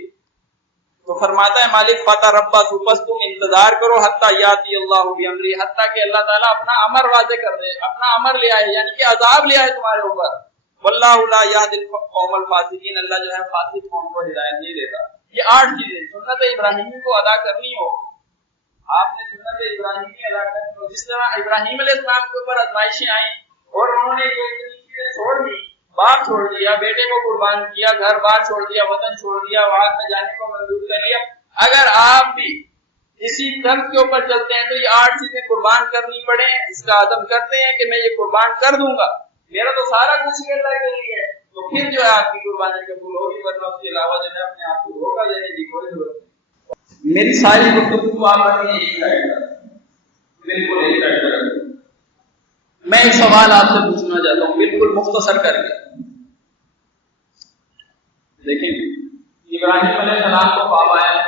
تو فرماتا ہے مالک فتربصوا, پس تم انتظار کرو, حتی یاتی اللہ بامرہ, حتی کہ اللہ تعالیٰ اپنا امر واضح کر دے, اپنا امر لے آئے, یعنی کہ عذاب لے آئے تمہارے اوپر. واللہ لا یہدی القوم الفاسقین, اللہ جو ہے فاسق قوم کو ہدایت نہیں دیتا. یہ 8 چیزیں سنت ابراہیمی کو ادا کرنی ہو, آپ نے سنت ابراہیمی ادا کرنی ہو. جس طرح ابراہیم علیہ السلام کے اوپر آزمائشیں آئیں اور انہوں نے یہ چیزیں چھوڑ دی, باپ چھوڑ دیا, بیٹے کو قربان کیا, گھر بار چھوڑ دیا, وطن چھوڑ دیا, وہاں میں جانے کو منظور کر لیا. اگر آپ بھی اسی طرز کے اوپر چلتے ہیں تو یہ 8 چیزیں قربان کرنی پڑے, اس کا عزم کرتے ہیں کہ میں یہ قربان کر دوں گا, میرا تو سارا کچھ اللہ کے لیے ہے, تو پھر جو ہے آپ کی قربانی قبول ہوگی, ورنہ اس کے علاوہ جو ہے اپنے آپ کو دھوکہ دینے کی کوئی ضرورت نہیں. میری ساری گفتگو آپ نے ایک سائڈ پر, بالکل ایک سائڈ پر. میں ایک سوال آپ سے پوچھنا چاہتا ہوں بالکل مختصر کر کے. دیکھیں ابراہیم علیہ السلام کو خواب آیا,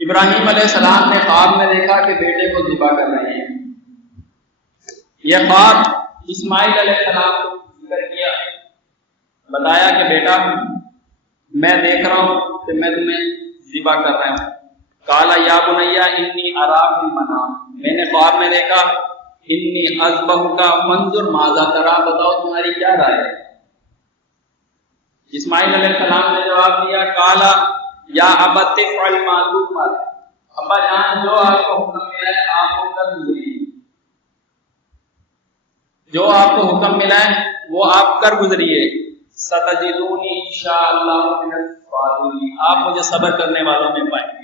ابراہیم علیہ السلام نے خواب میں دیکھا کہ بیٹے کو ذبح کر رہے ہیں. یہ خواب اسماعیل علیہ السلام کو ذکر کیا, بتایا کہ بیٹا میں دیکھ رہا ہوں کہ میں تمہیں ذبح کر رہا ہوں. قالا یا بنی انی اری فی المنام, میں نے خواب میں دیکھا, انی اذبحک فانظر ماذا تری, بتاؤ تمہاری کیا رائے ہے. اسماعیل علیہ السلام نے جواب دیا, قالا یا ابت افعل ما تؤمر, ابا جان جو آپ کو حکم ملا ہے آپ کو کر گزریے, جو آپ کو حکم ملا ہے وہ آپ کر گزریے. ستجدونی انشاءاللہ من الصابرین, آپ مجھے صبر کرنے والوں میں پائیں گے.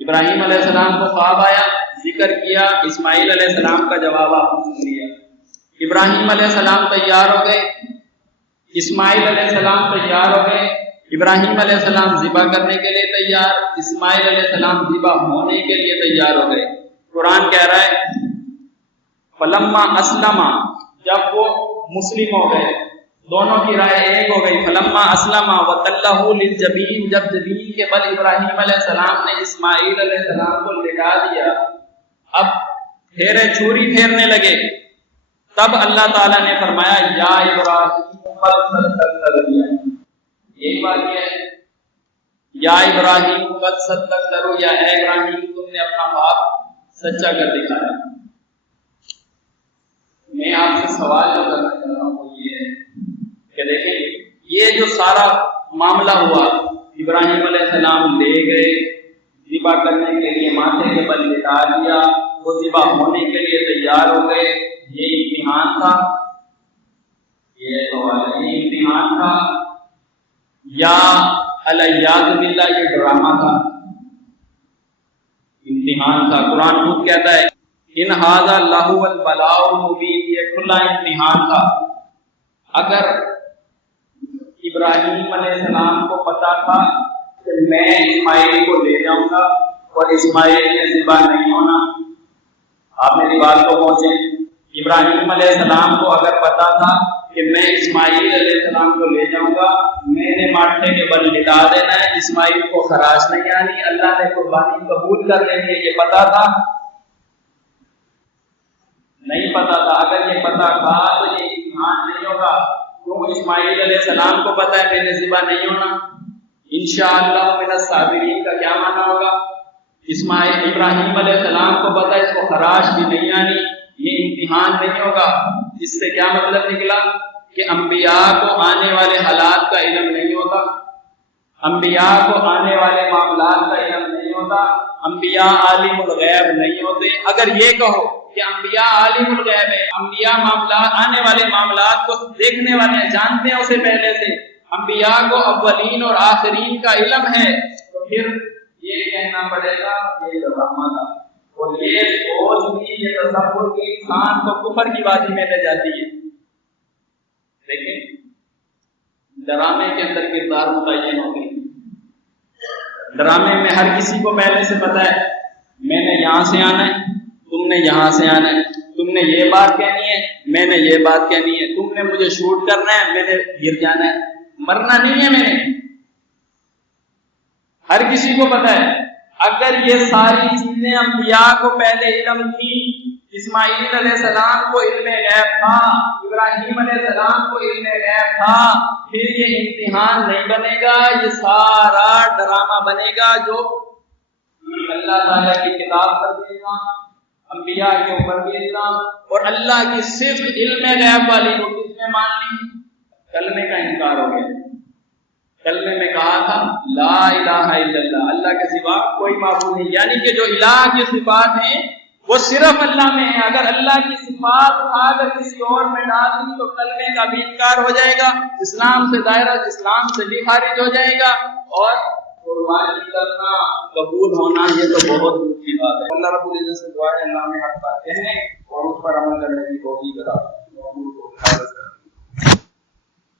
ابراہیم علیہ السلام کو خواب آیا, ذکر کیا, اسماعیل علیہ السلام کا جواب آپ نے سن لیا. ابراہیم علیہ السلام تیار ہو گئے, اسماعیل علیہ السلام تیار ہو گئے. ابراہیم علیہ السلام ذبح کرنے کے لیے تیار, اسماعیل علیہ السلام ذبح ہونے کے لیے تیار ہو گئے. قرآن کہہ رہا ہے فلما اسلما, جب وہ مسلم ہو گئے, دونوں کی رائے ایک ہو گئی. فلما اسلما وتلہ للجبین, جب جبین کے بل ابراہیم علیہ السلام نے اسماعیل علیہ السلام کو لٹا دیا, اب پھیرے چھری پھیرنے لگے, تب اللہ تعالیٰ نے فرمایا یا ابراہیم قد صدقت رؤیا. ایک بات یہ ہے, یا ابراہیم قد صدقت رؤیا, اے ابراہیم تم نے اپنا خواب سچا کر دکھایا. میں آپ سے سوال جو کرنا چاہ رہا ہوں وہ یہ ہے کہ دیکھیں یہ جو سارا معاملہ ہوا, ابراہیم علیہ السلام لے گئے, ذبح کرنے کے لیے ماتھے کے بل لٹا دیا, وہ ذبح ہونے کے لیے تیار ہو گئے. یہ امتحان تھا, یہ امتحان تھا یا علیاذ باللہ یہ ڈرامہ تھا. امتحان امتحان تھا۔ قرآن خود کہتا ہے ان ھذا لہو البلاء المبین، یہ کھلا امتحان تھا۔ اگر ابراہیم علیہ السلام کو پتا تھا کہ میں اسماعیل کو لے جاؤں گا اور اسماعیل نے ذبح نہیں ہونا، آپ میری بات کو پہنچیں، ابراہیم علیہ السلام کو اگر پتا تھا کہ میں اسماعیل علیہ السلام کو لے جاؤں گا، میں نے ماتھے کے بل لٹا دینا ہے، اسماعیل کو خراش نہیں آنی، اللہ نے قربانی قبول کر لینی ہے، یہ پتا تھا؟ نہیں پتا تھا۔ اگر یہ پتا تھا تو یہ امتحان نہیں ہوگا، کیوں؟ اسماعیل علیہ السلام کو پتا ہے میں نے ذبح نہیں ہونا، انشاءاللہ من الصابرین کا کیا معنی ہوگا؟ ابراہیم علیہ السلام کو پتا ہے اس کو خراش بھی نہیں آنی، یہ امتحان نہیں ہوگا۔ اس سے کیا مطلب نکلا کہ انبیاء کو آنے والے حالات کا علم نہیں ہوتا، انبیاء کو آنے والے معاملات کا علم نہیں ہوتا، انبیاء عالم الغیب نہیں ہوتے۔ اگر یہ کہو کہ انبیاء عالم الغیب ہے، انبیاء معاملات آنے والے معاملات کو دیکھنے والے ہیں، جانتے ہیں اسے پہلے سے، انبیاء کو اولین اور آخرین کا علم ہے، تو پھر یہ کہنا پڑے گا یہ ڈرامہ تھا۔ اور یہ سوچ بھی، یہ تصور کی انسان کو کفر کی وادی میں لے جاتی ہے۔ دیکھیں ڈرامے کے اندر کردار متعین ہوتے ہیں۔ ڈرامے میں ہر کسی کو پہلے سے پتا ہے میں نے یہاں سے آنا ہے، تم نے یہاں سے آنا ہے، تم نے یہ بات کہنی ہے، میں نے یہ بات کہنی ہے، تم نے مجھے شوٹ کرنا ہے، میں نے گر جانا ہے، مرنا نہیں ہے میں نے، ہر کسی کو پتا ہے۔ اگر یہ ساری چیزیں انبیاء کو پہلے علم تھی، اسماعیل علیہ السلام کو علم غیب تھا، ابراہیم علیہ السلام کو علم غیب تھا، پھر یہ امتحان نہیں بنے گا، یہ سارا ڈرامہ بنے گا جو اللہ تعالیٰ کی کتاب پر بھی الزام، انبیاء کے اوپر بھی الزام، اور اللہ کی صرف علم غیب والی کو کس نے مان لی؟ کلمے کا انکار ہو گیا۔ کلمے میں کہا تھا لا الہ الا اللہ، اللہ کے سوا کوئی معبود نہیں، یعنی کہ جو الہ کی صفات ہیں وہ صرف اللہ میں ہے۔ اگر اللہ کی صفات اگر کسی اور میں ڈال دی تو کلمے کا بھی انکار ہو جائے گا، اسلام سے دائرہ اسلام سے بھی خارج ہو جائے گا، اور قربانی کرنا قبول ہونا یہ تو بہت دور کی بات ہے۔ اللہ رب العزت سے دعا ہے اللہ ہمیں حق بات کہنے اور اس پر عمل کرنے کی توفیق عطا فرمائے۔